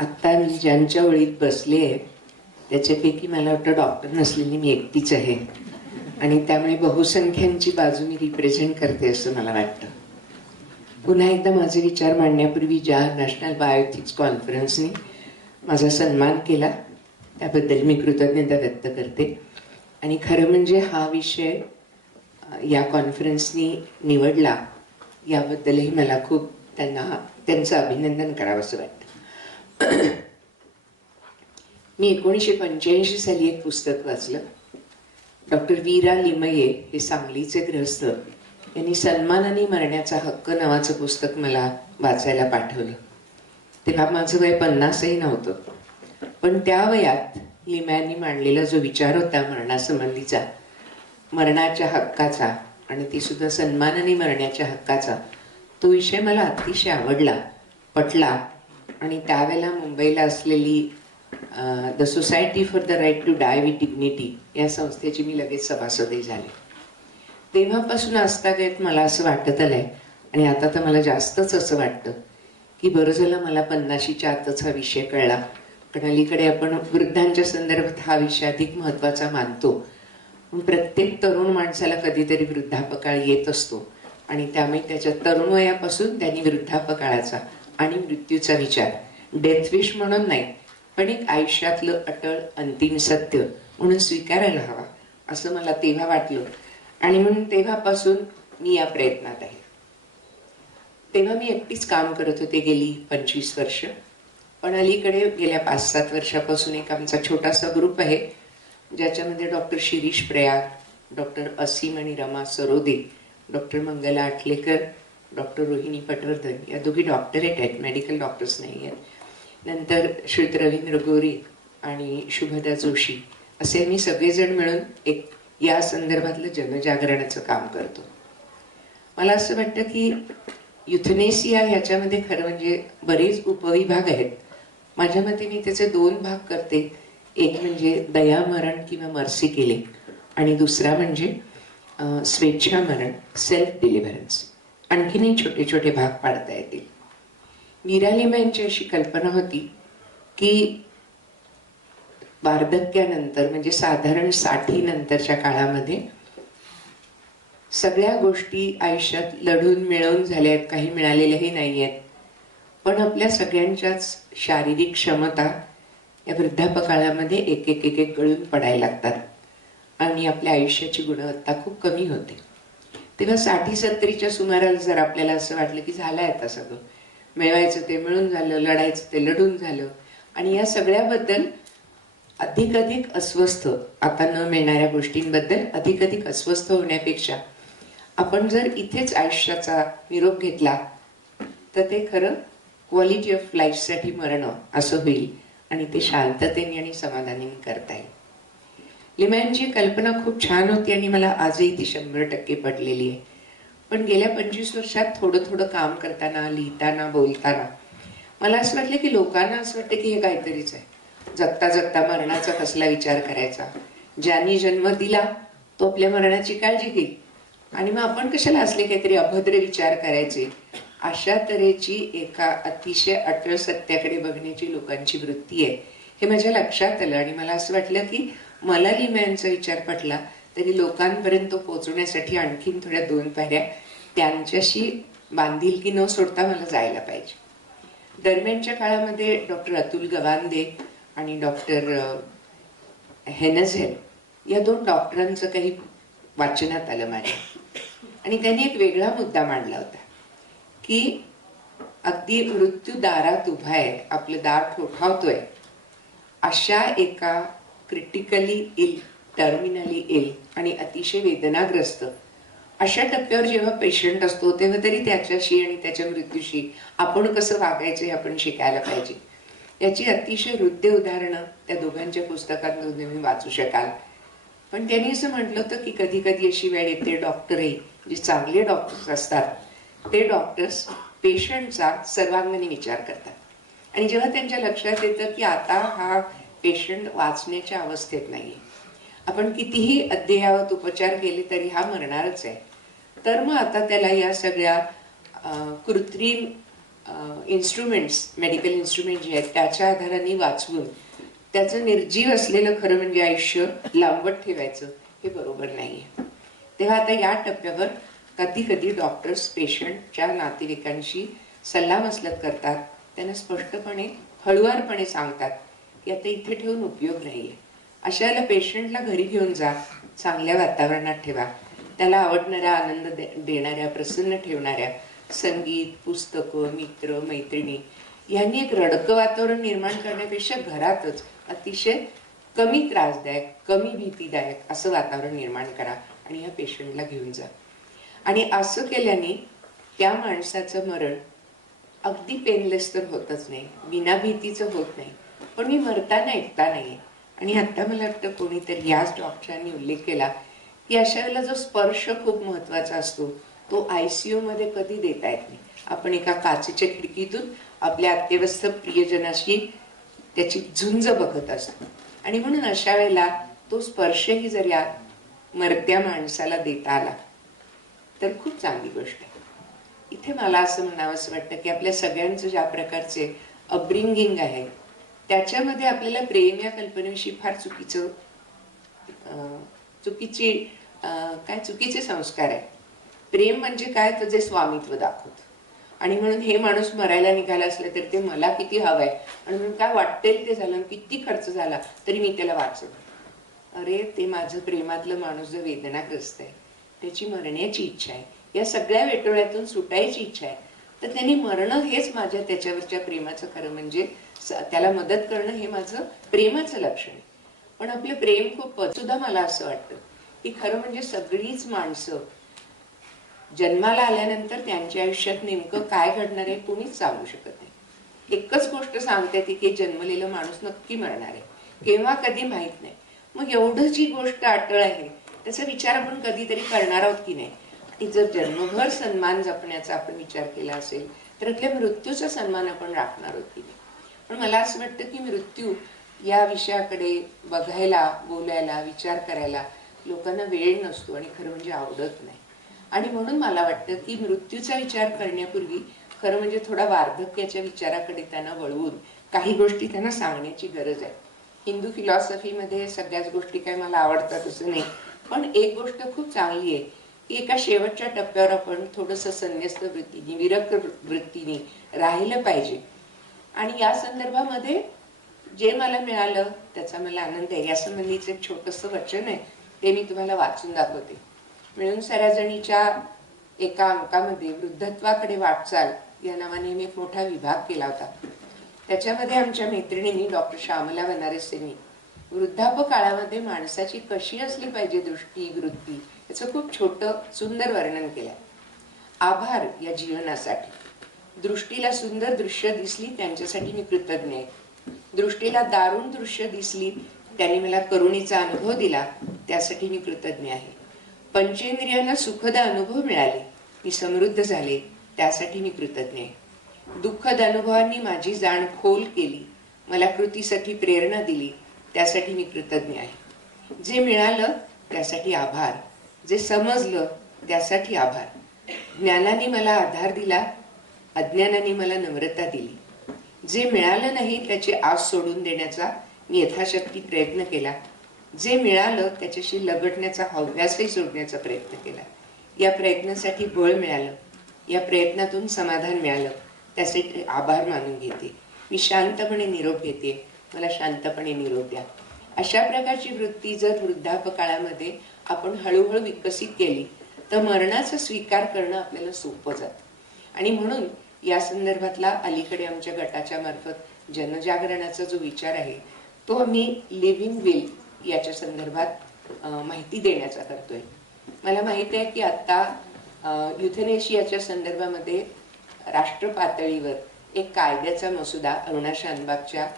आत्ता मी ज्यांच्या ओळीत बसले आहे त्याच्यापैकी मला वाटतं doctor नसलेली मी एकटीच आहे आणि त्यामुळे बहुसंख्यांची बाजू मी रिप्रेझेंट करते असं मला वाटतं. पुन्हा एकदा माझे विचार मांडण्यापूर्वी ज्या नॅशनल बायोएथिक्स कॉन्फरन्सने माझा सन्मान केला त्याबद्दल मी कृतज्ञता व्यक्त करते. आणि खरं म्हणजे हा विषय या कॉन्फरन्सनी निवडला याबद्दलही मला खूप त्यांचं अभिनंदन करावंसं वाटतं. मी 1985 साली एक पुस्तक वाचलं. डॉक्टर वीरा लिमये हे सांगलीचे गृहस्थ यांनी सन्मानाने मरण्याचा हक्क नावाचं पुस्तक मला वाचायला पाठवलं. तेव्हा माझं वय 50ही नव्हतं. पण त्या वयात लिमयांनी मांडलेला जो विचार होता मरणासंबंधीचा, मरणाच्या हक्काचा आणि ती सुद्धा सन्मानाने मरण्याच्या हक्काचा, तो विषय मला अतिशय आवडला, पटला. आणि त्यावेळेला मुंबईला असलेली the society for the right to die with dignity या संस्थेची मी लगेच सभासदही झाले. तेव्हापासून आजतागत मला असं वाटत आलंय आणि आता तर मला जास्तच असं वाटतं की बरं झालं मला 50च्या आतच हा विषय कळला. कारण अलीकडे आपण वृद्धांच्या संदर्भात हा विषय अधिक महत्त्वाचा मानतो. प्रत्येक तरुण माणसाला कधीतरी वृद्धापकाळ येत असतो आणि त्यामुळे त्याच्या तरुण वयापासून त्यांनी वृद्धापकाळाचा आणि मृत्यूचा विचार डेथ विश म्हणून नाही पण एक आयुष्यातलं अटळ अंतिम सत्य म्हणून स्वीकारायला हवा असं मला तेव्हा वाटलं. आणि म्हणून तेव्हापासून मी या प्रयत्नात आहे. तेव्हा मी एकटीच काम करत होते गेली 25 वर्ष. पण अलीकडे गेल्या 5-7 वर्षापासून एक आमचा छोटासा ग्रुप आहे ज्याच्यामध्ये डॉक्टर शिरीष प्रयाग, डॉक्टर असीम आणि रमा सरोदे, डॉक्टर मंगला आटलेकर, डॉक्टर रोहिणी पटवर्धन या दोघी डॉक्टरेट आहेत, मेडिकल डॉक्टर्स नाही आहेत. नंतर श्री रवींद्र गोरे आणि शुभदा जोशी असे आम्ही सगळेजण मिळून एक या संदर्भातलं जनजागरणाचं काम करतो. मला असं वाटतं की युथनेसिया ह्याच्यामध्ये खरं म्हणजे बरेच उपविभाग आहेत. माझ्या मते मी त्याचे 2 भाग करते. एक म्हणजे दयामरण किंवा मर्सी किलिंग आणि दुसरा म्हणजे स्वेच्छा मरण, सेल्फ डिलिव्हरन्स. आणखीनही छोटे छोटे भाग पाडता येतील. वीरा लिमये यांची अशी कल्पना होती की वार्धक्यानंतर म्हणजे साधारण 60 नंतरच्या काळामध्ये सगळ्या गोष्टी आयुष्यात लढून मिळवून झाल्या आहेत, काही मिळालेल्याही नाही आहेत. पण आपल्या सगळ्यांच्याच शारीरिक क्षमता या वृद्धापकाळामध्ये एक एक गळून पडायला लागतात आणि आपल्या आयुष्याची गुणवत्ता खूप कमी होते. तेव्हा 60-70च्या सुमाराला जर आपल्याला असं वाटलं की झालंय आता सगळं, मिळवायचं ते मिळून झालं, लढायचं ते लढून झालं आणि या सगळ्याबद्दल अधिक अस्वस्थ, आता न मिळणाऱ्या गोष्टींबद्दल अधिक अस्वस्थ होण्यापेक्षा आपण जर इथेच आयुष्याचा निरोप घेतला तर ते खरं क्वालिटी ऑफ लाईफसाठी मरणं असं होईल आणि ते शांततेने आणि समाधानाने करता येईल. लिमॅनची कल्पना खूप छान होती आणि मला आजही ती 100% पटलेली आहे. पण गेल्या 25 वर्षात थोडं थोडं काम करताना, लिहिताना, बोलताना मला असं वाटलं की लोकांना असं वाटतं की हे काहीतरीच आहे. जगता जगता मरणाचा कसला विचार करायचा. ज्यांनी जन्म दिला तो आपल्या मरणाची काळजी घेईल आणि मग आपण कशाला असले काहीतरी अभद्र विचार करायचे. अशा तऱ्हेची एका अतिशय अटळ सत्याकडे बघण्याची लोकांची वृत्ती आहे हे माझ्या लक्षात आलं आणि मला असं वाटलं की मला लिमॅनचा विचार पटला तरी लोकांपर्यंत तो पोहोचवण्यासाठी आणखीन थोड्या 2 पायऱ्या त्यांच्याशी बांधिलकी न सोडता मला जायला पाहिजे. दरम्यानच्या काळामध्ये डॉक्टर अतुल गवांदे आणि डॉक्टर हेनझेल या 2 डॉक्टरांचं काही वाचनात आलं माझ्या आणि त्यांनी एक वेगळा मुद्दा मांडला होता की अगदी मृत्यू दारात उभा आहे, आपलं दार ठोठावतोय, अशा एका क्रिटिकली इल, टर्मिनली इल आणि अतिशय वेदनाग्रस्त अशा टप्प्यावर जेव्हा पेशंट असतो तेव्हा तरी त्याच्याशी आणि त्याच्या मृत्यूशी आपण कसं वागायचं हे आपण शिकायला पाहिजे. याची अतिशय हृदय उदाहरणं त्या दोघांच्या पुस्तकातून तुम्ही वाचू शकाल. पण त्यांनी असं म्हटलं होतं की कधी कधी अशी वेळ येते, डॉक्टरही जे चांगले डॉक्टर्स असतात ते डॉक्टर्स पेशंटचा सर्वांगीण विचार करतात आणि जेव्हा त्यांच्या लक्षात येतं की आता हा पेशंट वाचण्याच्या अवस्थेत नाहीये, आपण कितीही अद्ययावत उपचार केले तरी हा मरणारच आहे, तर मग आता त्याला या सगळ्या कृत्रिम इन्स्ट्रुमेंट्स, मेडिकल इन्स्ट्रुमेंट जे आहेत त्याच्या आधाराने वाचवून त्याचं निर्जीव असलेलं खरं म्हणजे आयुष्य लांबत ठेवायचं हे बरोबर नाहीये. तेव्हा आता या टप्प्यावर कधी कधी डॉक्टर्स पेशंटच्या नातेवाईकांशी सल्लामसलत करतात, त्यांना स्पष्टपणे हळुवारपणे सांगतात की आता इथे ठेवून उपयोग नाहीये. अशाला पेशंटला घरी घेऊन जा, चांगल्या वातावरणात ठेवा, त्याला आवडणाऱ्या, आनंद देणाऱ्या, प्रसन्न ठेवणाऱ्या संगीत, पुस्तकं, मित्र, मैत्रिणी यांनी एक रडकं वातावरण निर्माण करण्यापेक्षा घरातच अतिशय कमी त्रासदायक, कमी भीतीदायक असं वातावरण निर्माण करा आणि या पेशंटला घेऊन जा. आणि असं केल्याने त्या माणसाचं मरण अगदी पेनलेस तर होतच नाही, बिना भीतीचं होत नाही, पण मी मरताना ऐकता नाहीये. आणि आता मला वाटतं कोणीतरी याच डॉक्टरांनी उल्लेख केला की अशा वेळेला जो स्पर्श खूप महत्वाचा असतो तो ICU मध्ये कधी देता येत नाही. आपण एका काचेच्या खिडकीतून आपल्या अत्यवस्थ प्रियजनाशी त्याची झुंज बघत असतो आणि म्हणून अशा वेळेला तो स्पर्शही जर या मरत्या माणसाला देता आला तर खूप चांगली गोष्ट आहे. इथे मला असं म्हणावंसं वाटतं की आपल्या सगळ्यांचं ज्या प्रकारचे अपब्रिंगिंग आहे त्याच्यामध्ये आपल्याला प्रेम या कल्पनेविषयी फार चुकीचे संस्कार आहे. प्रेम म्हणजे काय, तर जे स्वामित्व दाखवत आणि म्हणून हे माणूस मरायला निघाला असलं तर ते मला किती हवंय आणि म्हणून काय वाटेल ते झालं, किती खर्च झाला तरी मी त्याला वाचवलं. अरे ते माझं प्रेमातलं माणूस जो वेदनाग्रस्त आहे, त्याची मरण्याची इच्छा आहे, या सगळ्या वेटोळ्यातून सुटायची इच्छा आहे, तर त्यांनी मरणं हेच माझ्या त्याच्यावरच्या प्रेमाचं खरं म्हणजे त्याला मदत करणं हे माझं प्रेमाचं लक्षण आहे. पण आपलं प्रेम खूप सुद्धा मला असं वाटतं की खरं म्हणजे सगळीच माणसं जन्माला आल्यानंतर त्यांच्या आयुष्यात नेमकं काय घडणार आहे कोणीच सांगू शकत नाही. एकच गोष्ट सांगते ती की जन्मलेला माणूस नक्की मरणार आहे, केव्हा कधी माहित नाही. मग एवढं जी गोष्ट अटळ आहे त्याचा विचार आपण कधीतरी करणार आहोत की नाही. आणि जर जन्मभर सन्मान जपण्याचा आपण विचार केला असेल तर आपल्या मृत्यूचा सन्मान आपण राखणार आहोत की नाही. पण मला असं वाटतं की मृत्यू या विषयाकडे बघायला, बोलायला, विचार करायला लोकांना वेळ नसतो आणि खरं म्हणजे आवडत नाही. आणि म्हणून मला वाटतं की मृत्यूचा विचार करण्यापूर्वी खरं म्हणजे थोडा वार्धक्याच्या विचाराकडे त्यांना वळवून काही गोष्टी त्यांना सांगण्याची गरज आहे. हिंदू फिलॉसॉफीमध्ये सगळ्याच गोष्टी काय मला आवडतात असं नाही, पण एक गोष्ट खूप चांगली आहे की एका शेवटच्या टप्प्यावर आपण थोडंसं संन्यस्त वृत्तीने, विरक्त वृत्तीने राहिलं पाहिजे. आणि या संदर्भामध्ये जे मला मिळालं त्याचा मला आनंद आहे. या संबंधीचं एक छोटंसं वचन आहे, ते मी तुम्हाला वाचून दाखवते. मिळून सराजणीच्या एका अंकामध्ये वृद्धत्वाकडे वाटचाल या नावाने मी एक मोठा विभाग केला होता. त्याच्यामध्ये आमच्या मैत्रिणींनी डॉक्टर श्यामला बनारसेंनी वृद्धाप काळामध्ये माणसाची कशी असली पाहिजे दृष्टी, वृत्ती याचं खूप छोटं सुंदर वर्णन केलं. आभार या जीवनासाठी. दृष्टीला सुंदर दृश्य दिसली त्यांच्यासाठी मी कृतज्ञ आहे. दृष्टीला दारुण दृश्य दिसली त्यांनी मला करुणेचा अनुभव दिला, त्यासाठी मी कृतज्ञ आहे. पंचेंद्रियांना सुखद अनुभव मिळाले, मी समृद्ध झाले, त्यासाठी मी कृतज्ञ आहे. दुःखद अनुभवांनी माझी जाण खोल केली, मला कृतीसाठी प्रेरणा दिली, त्यासाठी मी कृतज्ञ आहे. जे मिळालं त्यासाठी आभार, जे समजलं त्यासाठी आभार. ज्ञानाने मला आधार दिला, अज्ञानाने मला नम्रता दिली. जे मिळालं नाही त्याची आस सोडून देण्याचा मी यथाशक्ती प्रयत्न केला. जे मिळालं त्याच्याशी लगडण्याचा हव्यासही सोडण्याचा प्रयत्न केला. या प्रयत्नासाठी बळ मिळालं, या प्रयत्नातून समाधान मिळालं, त्यासाठी आभार मानून घेते. मी शांतपणे निरोप घेते, मला शांतपणे निरोप द्या. अशा प्रकारची वृत्ती जर वृद्धापकाळामध्ये आपण हळूहळू विकसित केली तर मरणाचा स्वीकार करणं आपल्याला सोपं जातं. आणि म्हणून या संदर्भातला अलीकडे आमच्या गटाच्या मार्फत जनजागरणाचा जो विचार आहे तो आम्ही लिव्हिंग विल याच्या संदर्भात माहिती देण्याचा करतोय. मला माहिती आहे की आता युथनेशियाच्या संदर्भामध्ये राष्ट्र पातळीवर एक कायद्याचा मसुदा अरुणा शानबागच्या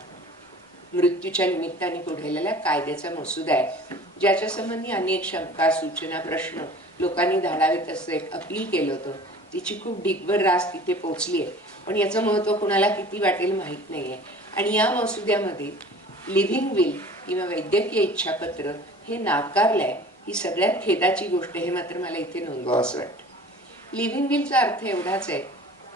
मृत्यूच्या निमित्ताने पुढलेल्या कायद्याचा मसुदा आहे, ज्याच्या संबंधी अनेक शंका, सूचना, प्रश्न लोकांनी धाडावेत असं एक अपील केलं होतं. तिची खूप डिगभर रास तिथे पोचली आहे, पण याचं महत्त्व कुणाला किती वाटेल माहीत नाही आहे. आणि या मसुद्यामध्ये लिव्हिंग विल किंवा वैद्यकीय इच्छापत्र हे नाकारलंय, ही सगळ्यात खेदाची गोष्ट. हे मात्र मला इथे नोंदवावं असं वाटतं. लिव्हिंग विलचा अर्थ एवढाच आहे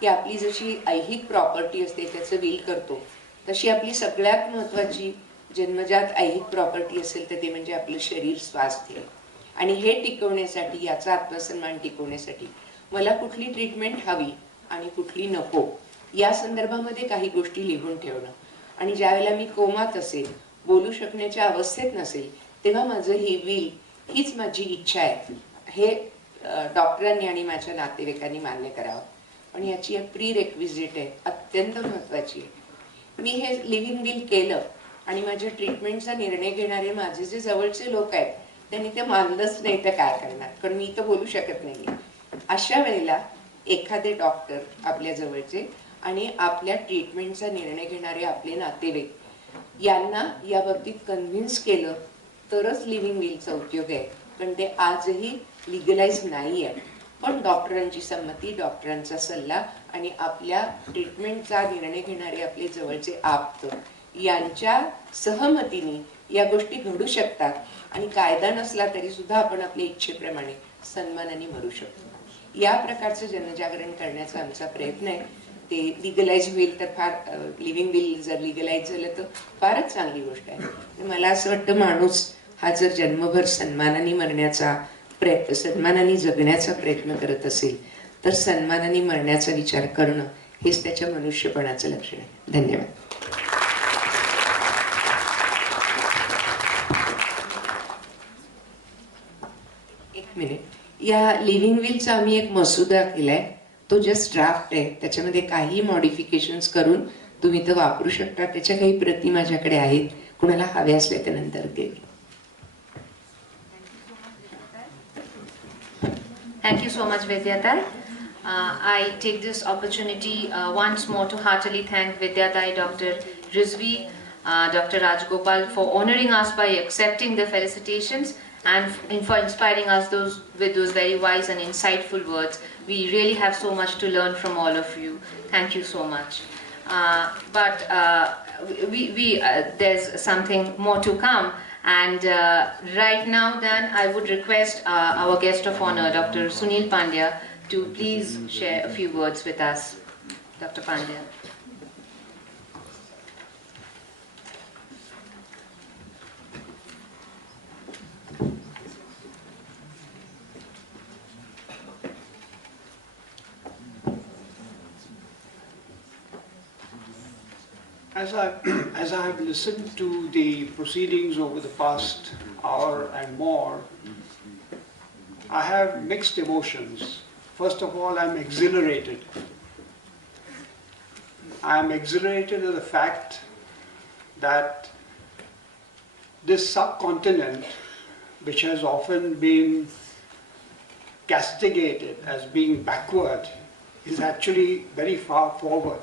की आपली जशी ऐहिक प्रॉपर्टी असते त्याचं विल करतो, तशी आपली सगळ्यात महत्त्वाची जन्मजात ऐहिक प्रॉपर्टी असेल तर ते म्हणजे आपलं शरीर, स्वास्थ्य. आणि हे टिकवण्यासाठी, याचा आत्मसन्मान टिकवण्यासाठी मला कुठली ट्रीटमेंट हवी आणि कुठली नको या संदर्भामध्ये काही गोष्टी लिहून ठेवणं. आणि ज्यावेळेला मी कोमात असेल, बोलू शकण्याच्या अवस्थेत नसेल, तेव्हा माझं ही विल, हीच माझी इच्छा आहे, हे डॉक्टरांनी आणि माझ्या नातेवाईकांनी मान्य करावं. पण याची एक प्री रेक्विजिट आहे, अत्यंत महत्त्वाची आहे. मी हे लिव्हिंग विल केलं आणि माझ्या ट्रीटमेंटचा निर्णय घेणारे माझे जे जवळचे लोक आहेत त्यांनी ते मानलंच नाही तर काय करणार, कारण मी तर बोलू शकत नाही. अशा वेळेला एखादे डॉक्टर आपल्या जवळचे आणि आपल्या ट्रीटमेंटचा निर्णय घेणारे आपले नातेवाईक यांना या बाबतीत कन्व्हिन्स केलं तरच लिव्हिंग विलचा उपयोग आहे. पण ते आजही लिगलाइज नाही आहे. पण डॉक्टरांची संमती, डॉक्टरांचा सल्ला आणि आपल्या ट्रीटमेंटचा निर्णय घेणारे आपले जवळचे आप्त यांच्या सहमतीने या गोष्टी घडू शकतात. आणि कायदा नसला तरी सुद्धा आपण आपल्या इच्छेप्रमाणे सन्मानाने मरू शकतो. या प्रकारचं जनजागरण करण्याचा आमचा प्रयत्न आहे. ते लिगलाइज होईल तर फार, लिव्हिंग विल जर लिगलाइज झालं तर फारच चांगली गोष्ट आहे. मला असं वाटतं माणूस हा जर जन्मभर सन्मानाने मरण्याचा प्रयत्न, सन्मानाने जगण्याचा प्रयत्न करत असेल तर सन्मानाने मरण्याचा विचार करणं हेच त्याच्या मनुष्यपणाचं लक्षण आहे. धन्यवाद. एक मिनिट. या लिव्हिंग विलचा आम्ही एक मसुदा केलाय, तो जस्ट ड्राफ्ट आहे. त्याच्यामध्ये काही मॉडिफिकेशन्स करून तुम्ही तो वापरू शकता. त्याच्या काही प्रती माझ्याकडे आहेत, कुणाला हव्या असल्या त्या नंतर देईल. Thank you so much, Vidyatai. I take this opportunity once more to heartily thank Vidyatai, Dr. Rizvi, Dr. Rajgopal for honoring us by accepting the felicitations and for inspiring us with those very wise and insightful words. We really have so much to learn from all of you. Thank you so much. But there's something more to come. And right now then I would request our guest of honor, Dr. Sunil Pandya, to please share a few words with us. Dr. Pandya. As I have listened to the proceedings over the past hour and more, I have mixed emotions. First of all, I'm exhilarated. I'm exhilarated at the fact that this subcontinent, which has often been castigated as being backward, is actually very far forward.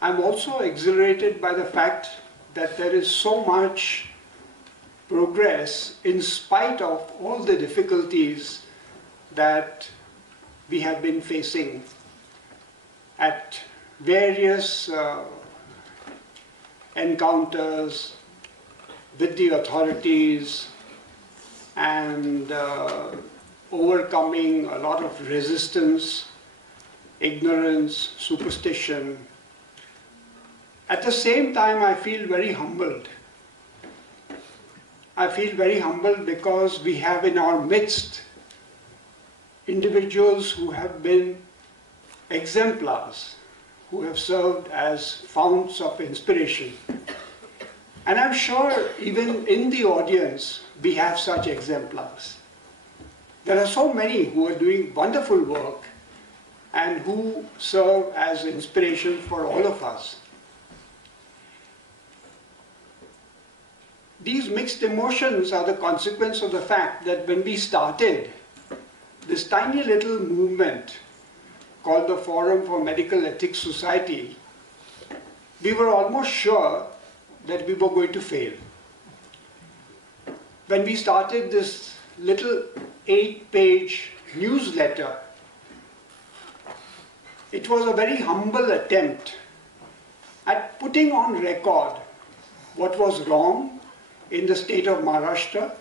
I'm also exhilarated by the fact that there is so much progress in spite of all the difficulties that we have been facing at various encounters with the authorities and overcoming a lot of resistance, ignorance, superstition. At the same time, I feel very humbled. I feel very humbled because we have in our midst individuals who have been exemplars, who have served as founts of inspiration. And I'm sure even in the audience, we have such exemplars. There are so many who are doing wonderful work and who serve as inspiration for all of us. These mixed emotions are the consequence of the fact that when we started this tiny little movement called the Forum for Medical Ethics Society, we were almost sure that we were going to fail. When we started this little 8-page newsletter, it was a very humble attempt at putting on record what was wrong in the state of Maharashtra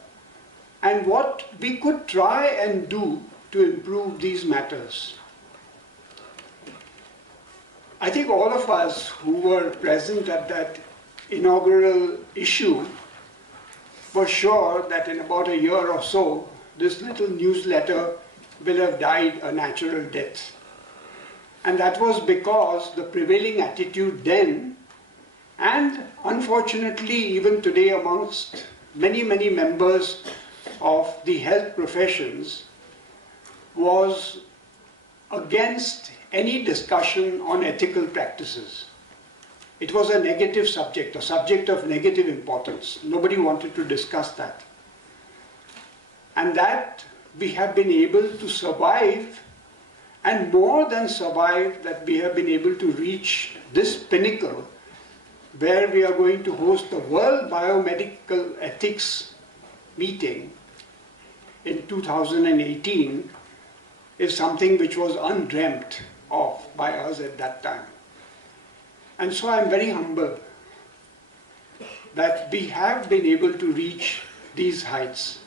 and what we could try and do to improve these matters. I think all of us who were present at that inaugural issue were sure that in about a year or so, this little newsletter will have died a natural death. And that was because the prevailing attitude then, and unfortunately even today amongst many members of the health professions, was against any discussion on ethical practices. It was a negative subject, a subject of negative importance. Nobody wanted to discuss that. And that we have been able to survive, and more than survive, that we have been able to reach this pinnacle where we are going to host the World Biomedical Ethics meeting in 2018 is something which was undreamt of by us at that time. And so I'm very humbled that we have been able to reach these heights.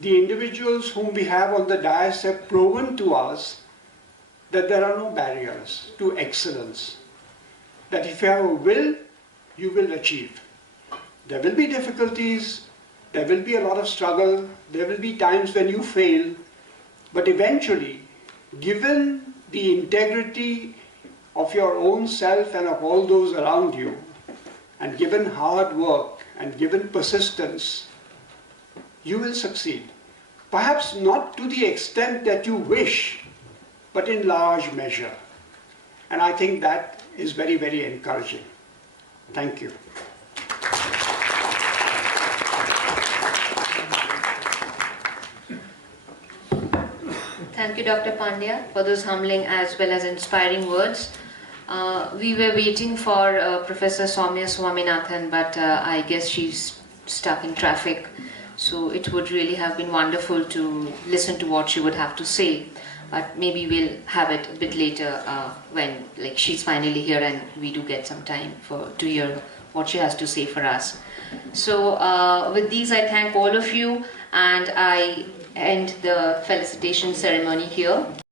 The individuals whom we have on the dais have proven to us that there are no barriers to excellence. That if you have a will, you will achieve. There will be difficulties, there will be a lot of struggle, there will be times when you fail, but eventually, given the integrity of your own self and of all those around you, and given hard work and given persistence, you will succeed. Perhaps not to the extent that you wish, but in large measure. And I think that is very, very encouraging. Thank you. Thank you, Dr. Pandya, for those humbling as well as inspiring words. We were waiting for Professor Soumya Swaminathan, but I guess she's stuck in traffic. So it would really have been wonderful to listen to what she would have to say. But maybe we'll have it a bit later when she's finally here and we do get some time to hear what she has to say for us. So with these, I thank all of you and I end the felicitation ceremony here.